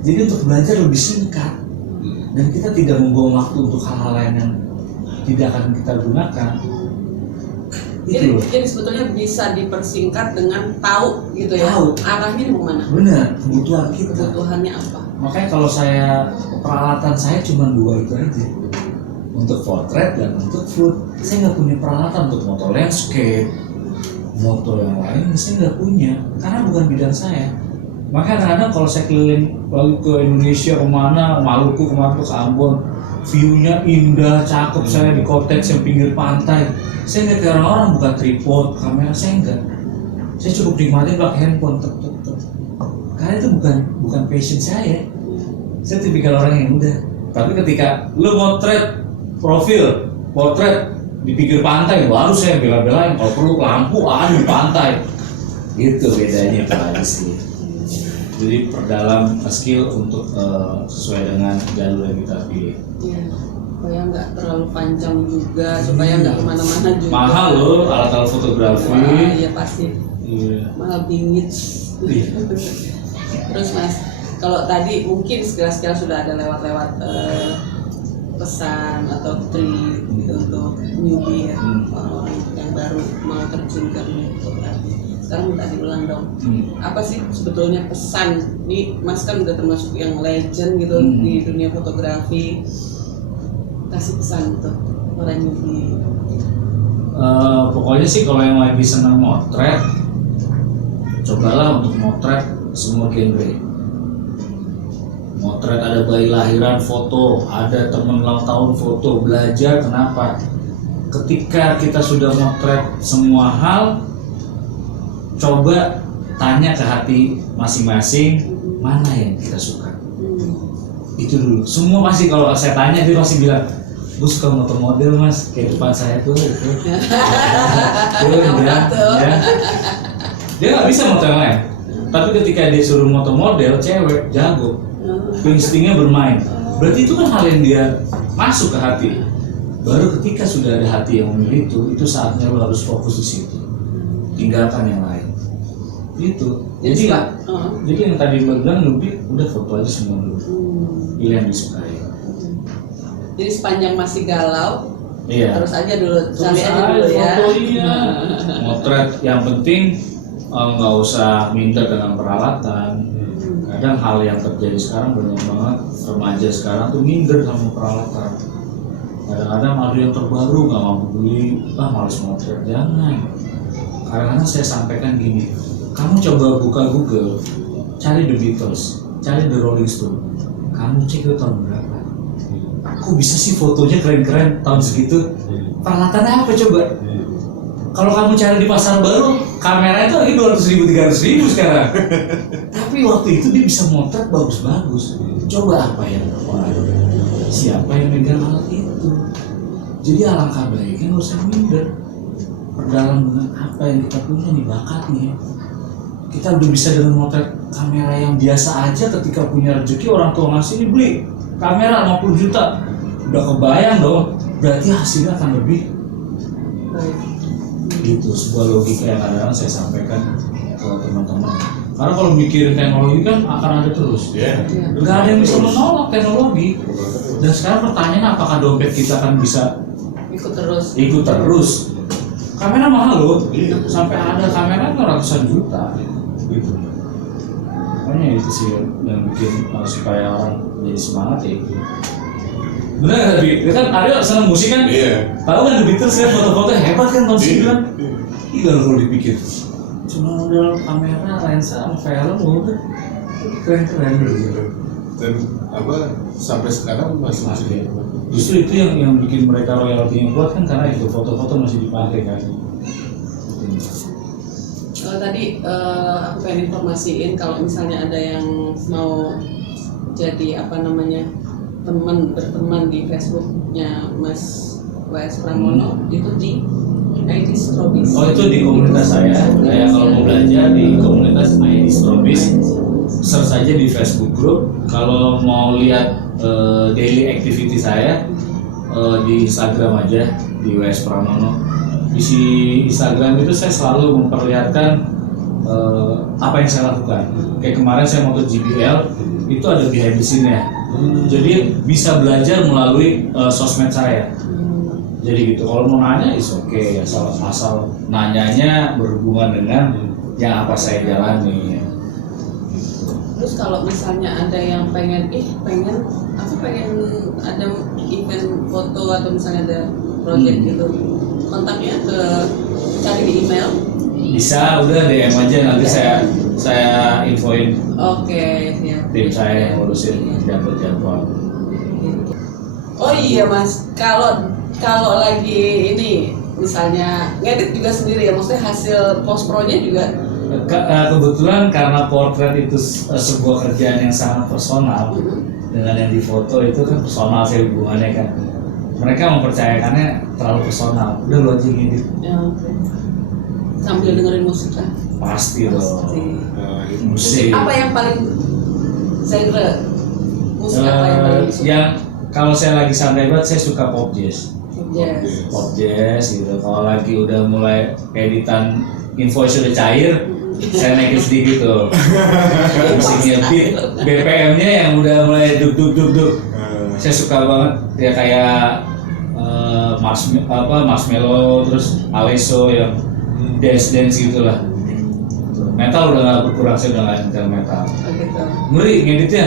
Jadi untuk belajar lebih singkat dan kita tidak membuang waktu untuk hal-hal lain yang tidak akan kita gunakan. Itu loh. Jadi sebetulnya bisa dipersingkat dengan tahu gitu ya. Tahu. Arahnya mau mana? Benar, kebutuhan kita. Kebutuhannya apa? Makanya kalau peralatan saya cuma 2 itu aja, untuk potret dan untuk food. Saya nggak punya peralatan untuk moto landscape, moto yang lain saya nggak punya karena bukan bidang saya. Makanya kadang-kadang kalau saya keliling lalu ke Indonesia kemana, Maluku kemana ke Ambon, view-nya indah, cakep, saya di cottage yang pinggir pantai. Saya nggak kayak orang-orang bukan tripod, kamera saya enggak. Saya cukup nikmatin pakai handphone, tek. Karena itu bukan passion saya. Saya tipikal orang yang udah. Tapi ketika lu motret profil, potret di pinggir pantai, baru saya bela-belain. Kalau perlu lampu ada di pantai. Gitu bedanya itu aja sih. Jadi perdalam skill untuk sesuai dengan jalur yang kita pilih. Iya. Supaya nggak terlalu panjang juga, supaya nggak kemana-mana juga. Mahal loh alat-alat fotografi. Wah, iya pasti. Iya. Mahal bingit. Iya. Terus mas, kalau tadi mungkin sekilas-sekilas sudah ada lewat-lewat pesan atau trik gitu untuk newbie ya, orang yang baru mau terjun ke dunia fotografi. Sekarang minta diulang dong. Apa sih sebetulnya pesan? Ini mas kan udah termasuk yang legend gitu di dunia fotografi. Kasih pesan untuk orang newbie. Pokoknya sih kalau yang lagi senang motret, cobalah untuk motret semua genre. Motret ada bayi lahiran foto, ada temen ulang tahun foto, belajar. Kenapa? Ketika kita sudah motret semua hal, coba tanya ke hati masing-masing mana yang kita suka. Itu dulu. Semua pasti kalau saya tanya dia pasti bilang, gue suka moto model mas, kayak depan saya tuh itu. Dia nggak bisa moto yang lain. Tapi ketika dia suruh moto model, cewek jago, instingnya bermain. Berarti itu kan hal yang dia masuk ke hati. Baru ketika sudah ada hati yang memilih itu saatnya lo harus fokus di situ. Tinggalkan yang lain. Itu. Jadi yang tadi Mbak bilang lebih udah foto aja semua dulu. Pilih yang disukai. Jadi sepanjang masih galau, Iya. terus aja dulu, cari Terus aja dulu ya. foto iya. Motret yang penting nggak usah minder dengan peralatan. Kadang hal yang terjadi sekarang banyak banget remaja sekarang tuh minder sama peralatan. Kadang-kadang ada yang terbaru nggak mampu beli, malas motret. Jangan. Kadang-kadang saya sampaikan gini, kamu coba buka Google, cari The Beatles, cari The Rolling Stone, kamu cek itu tahun berapa? Kok bisa sih fotonya keren-keren tahun segitu? Peralatannya apa coba? Kalau kamu cari di pasar baru, kamera itu lagi 200.000, 300.000 sekarang. Tapi waktu itu dia bisa motret bagus-bagus. Coba apa yang berpengaruh? Siapa yang megang alat itu? Jadi alangkah baiknya nggak usah minder. Perdalam dengan apa yang kita punya nih, bakatnya. Kita udah bisa dengan motret kamera yang biasa aja, ketika punya rezeki orang tua ngasih ini beli kamera 50 juta. Udah kebayang dong, berarti hasilnya akan lebih Baik. gitu. Sebuah logika yang kadang-kadang saya sampaikan ke teman-teman. Karena kalau mikirin teknologi kan akan ada terus. Iya. Nggak ada yang bisa menolak teknologi. Dan sekarang pertanyaannya, apakah dompet kita akan bisa Ikut terus. ikut terus? Kamera mahal loh, Iya. sampai ada kamera kan ratusan juta gitu. Makanya itu sih yang bikin supaya orang jadi semangat ya itu. Bener tapi kan Aryo senang musik kan? Iya. Tahu kan The Beatles kan, foto-foto hebat kan tahun 9. Iya. Iya kalau dipikir cuma modal kamera, lensa, sama film udah keren-keren gitu. Dan apa sampai sekarang masih Justru itu yang bikin mereka royalty yang kuat kan, karena itu foto-foto masih dipakai kan. Kalau tadi aku pengen informasiin kalau misalnya ada yang mau jadi apa namanya berteman di Facebooknya Mas W.S. Pramono itu di ID Strobis. Oh itu di komunitas saya kalau mau belajar di komunitas ID Strobis, search aja di Facebook group. Kalau mau lihat daily activity saya di Instagram aja di W.S. Pramono. Di Instagram itu saya selalu memperlihatkan apa yang saya lakukan. Kayak kemarin saya moto GBL itu ada behind the scene-nya. Jadi bisa belajar melalui sosmed saya. Jadi gitu. Kalau mau nanya is okay, asal nanyanya berhubungan dengan yang apa saya jalani. Terus kalau misalnya ada yang pengen aku pengen ada event foto atau misalnya ada project gitu, kontaknya ke cari di email. Bisa, udah DM aja, nanti saya infoin Oke, ya. tim saya yang ngurusin jadwal. Oh iya Mas, kalau lagi ini misalnya ngedit juga sendiri ya, maksudnya hasil post pro-nya juga. Kebetulan karena portrait itu sebuah kerjaan yang sangat personal, dengan yang difoto itu kan personal saya hubungannya kan. Mereka mempercayakannya terlalu personal, udah lu aja ngedit. Ya, oke. Sambil dengerin musik kan? Pasti loh. Pasti. Musik. Apa yang paling genre musik apa yang paling suka? Yang kalau saya lagi santai banget, saya suka pop jazz. Yes. Pop jazz gitu. Kalau lagi udah mulai editan invoice udah cair, saya naikin sedikit tuh. Musiknya beat, BPM-nya yang udah mulai duk. Saya suka banget ya, kayak Marshmello, terus Alesso yang dance gitulah. Metal udah nggak berkurang, saya udah nggak nyetel metal. Oh, gitu. Ngeri ngeditnya.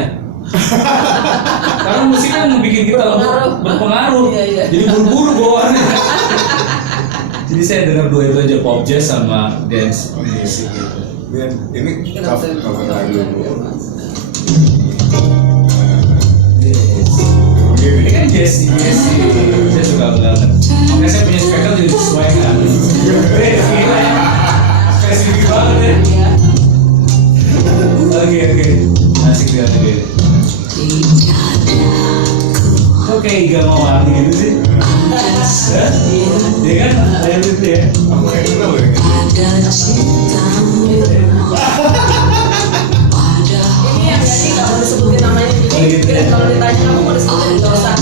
Karena musik kan bikin kita berpengaruh. Iya. Jadi buru-buru bawaannya. Jadi saya dengar dua itu aja, pop jazz sama dance musik gitu. Dan ini Kita cover lagu. Ini kan jazz. Saya suka banget. Makanya saya punya speaker jadi sesuaikan. Gila ya. Spesifik banget ya. Oke. Asik banget ini. Oke, Iga Mawarni gitu sih. Dia kan ada itu ya. Aku kayak kenal ya. Ini yang jadi nggak mau disebutin namanya, Oh, gitu jadi ya. kalau ditanya kamu mau disebutin nggak usah.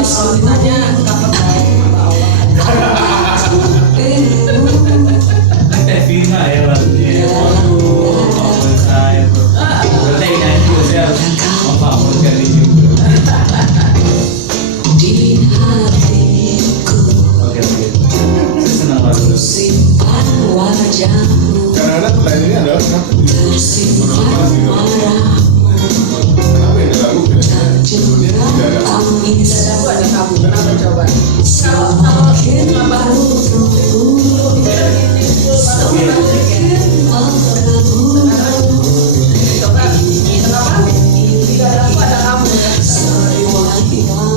Kalau ditanya kapan lagi sama Allah. Vina ya lagunya. Waduh, favorit saya tuh. Berarti yang nyanyi juga saya harus memfavoritkan ini juga. Oke. Saya senang lagu itu. Kadang-kadang pertanyaannya adalah kenapa menurut Mas gitu? Kenapa ini lagu kira-kira judulnya tidak ada? Tidak ada buat kamu, kenapa coba? Kalau kenapa harus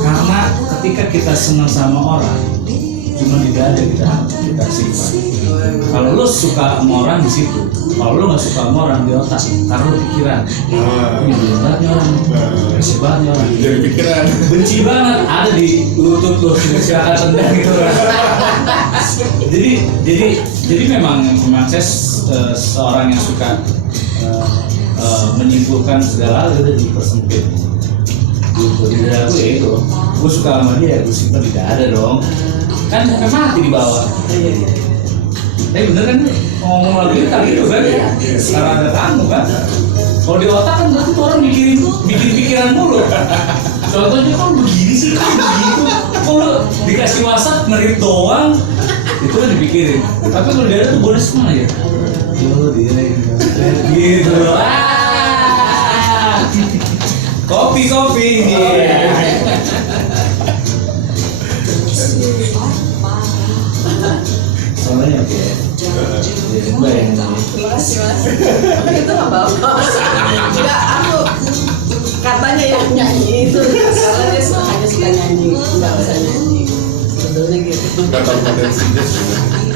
Karena ketika kita senang sama orang, cuma cuma tidak ada kita simpan. Kalau lo suka sama orang di situ, kalau lo nggak suka sama orang di otak, taruh pikiran. Ini bener banget nih orang, bersih banget nih orang. Jadi pikiran. Benci banget ada di lutut lo, silakan tendang gitu. jadi memang saya seorang yang suka menyimpulkan segala hal itu dipersempit. Gitu, di dada gue itu, gue suka sama dia, gue simpan tidak ada dong. Kan sampai mati di bawah. Tapi bener kan ngomong lagi kali itu kan? Karena ada kamu kan. Kalau di otak kan berarti tuh orang bikin pikiran mulu. Contohnya kan begini sih, kan begitu. Kalau dikasih WhatsApp ngerit doang, itu kan dipikirin. Tapi kalau di dada tuh bonus semua aja. Yo dia gitu. Kopi dia. Soalnya oke. Baik. Terima kasih mas. Tapi itu nggak bagus. Enggak, aku katanya yang nyanyi itu karena dia hanya suka nyanyi, nggak bisa nyanyi. Sebetulnya gitu. Gak tahu potensinya sebenarnya.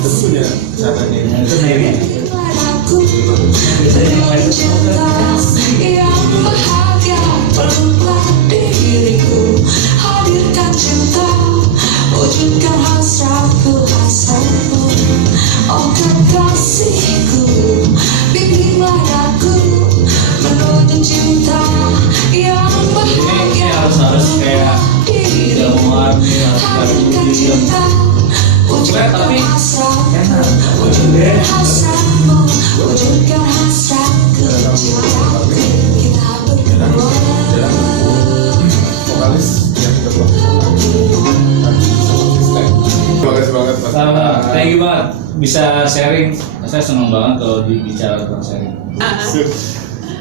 Itu punya caranya. Itu Mary. Yang bahagia peluklah diriku, hadirkan cinta, wujudkan hasratku, hasratmu. Oh kekasihku, bimbinglah aku menuju cinta yang Ini bahagia. harus kayak tidak mengerti harus Hadirkan cinta, wujudkan tapi hasratmu, enak. wujudkan hasratmu, wujudkan hasratku. Kita berdua. Vokalis yang kedua. Terima kasih banget Mas. Sama, thank you banget bisa sharing. Saya senang banget kalau bicara tentang sharing.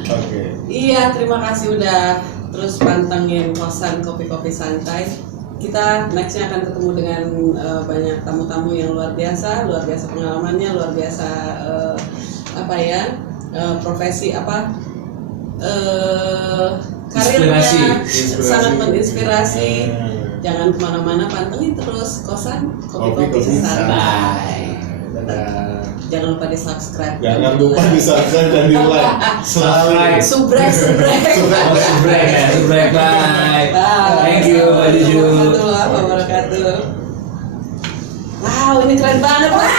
Oke. Iya, terima kasih udah terus pantengin kosan kopi-kopi santai. Kita nextnya akan ketemu dengan banyak tamu-tamu yang luar biasa pengalamannya, luar biasa profesi karirnya Inspirasi. sangat menginspirasi. Jangan kemana-mana, pantengin terus kosan kopi-kopi santai. Jangan lupa di subscribe. Jangan lupa di subscribe dan di like. Selalu. Subrek. Subrek, bye. Thank you, Pak Juju. Warahmatullahi wabarakatuh. Wow, ini keren banget. Wah.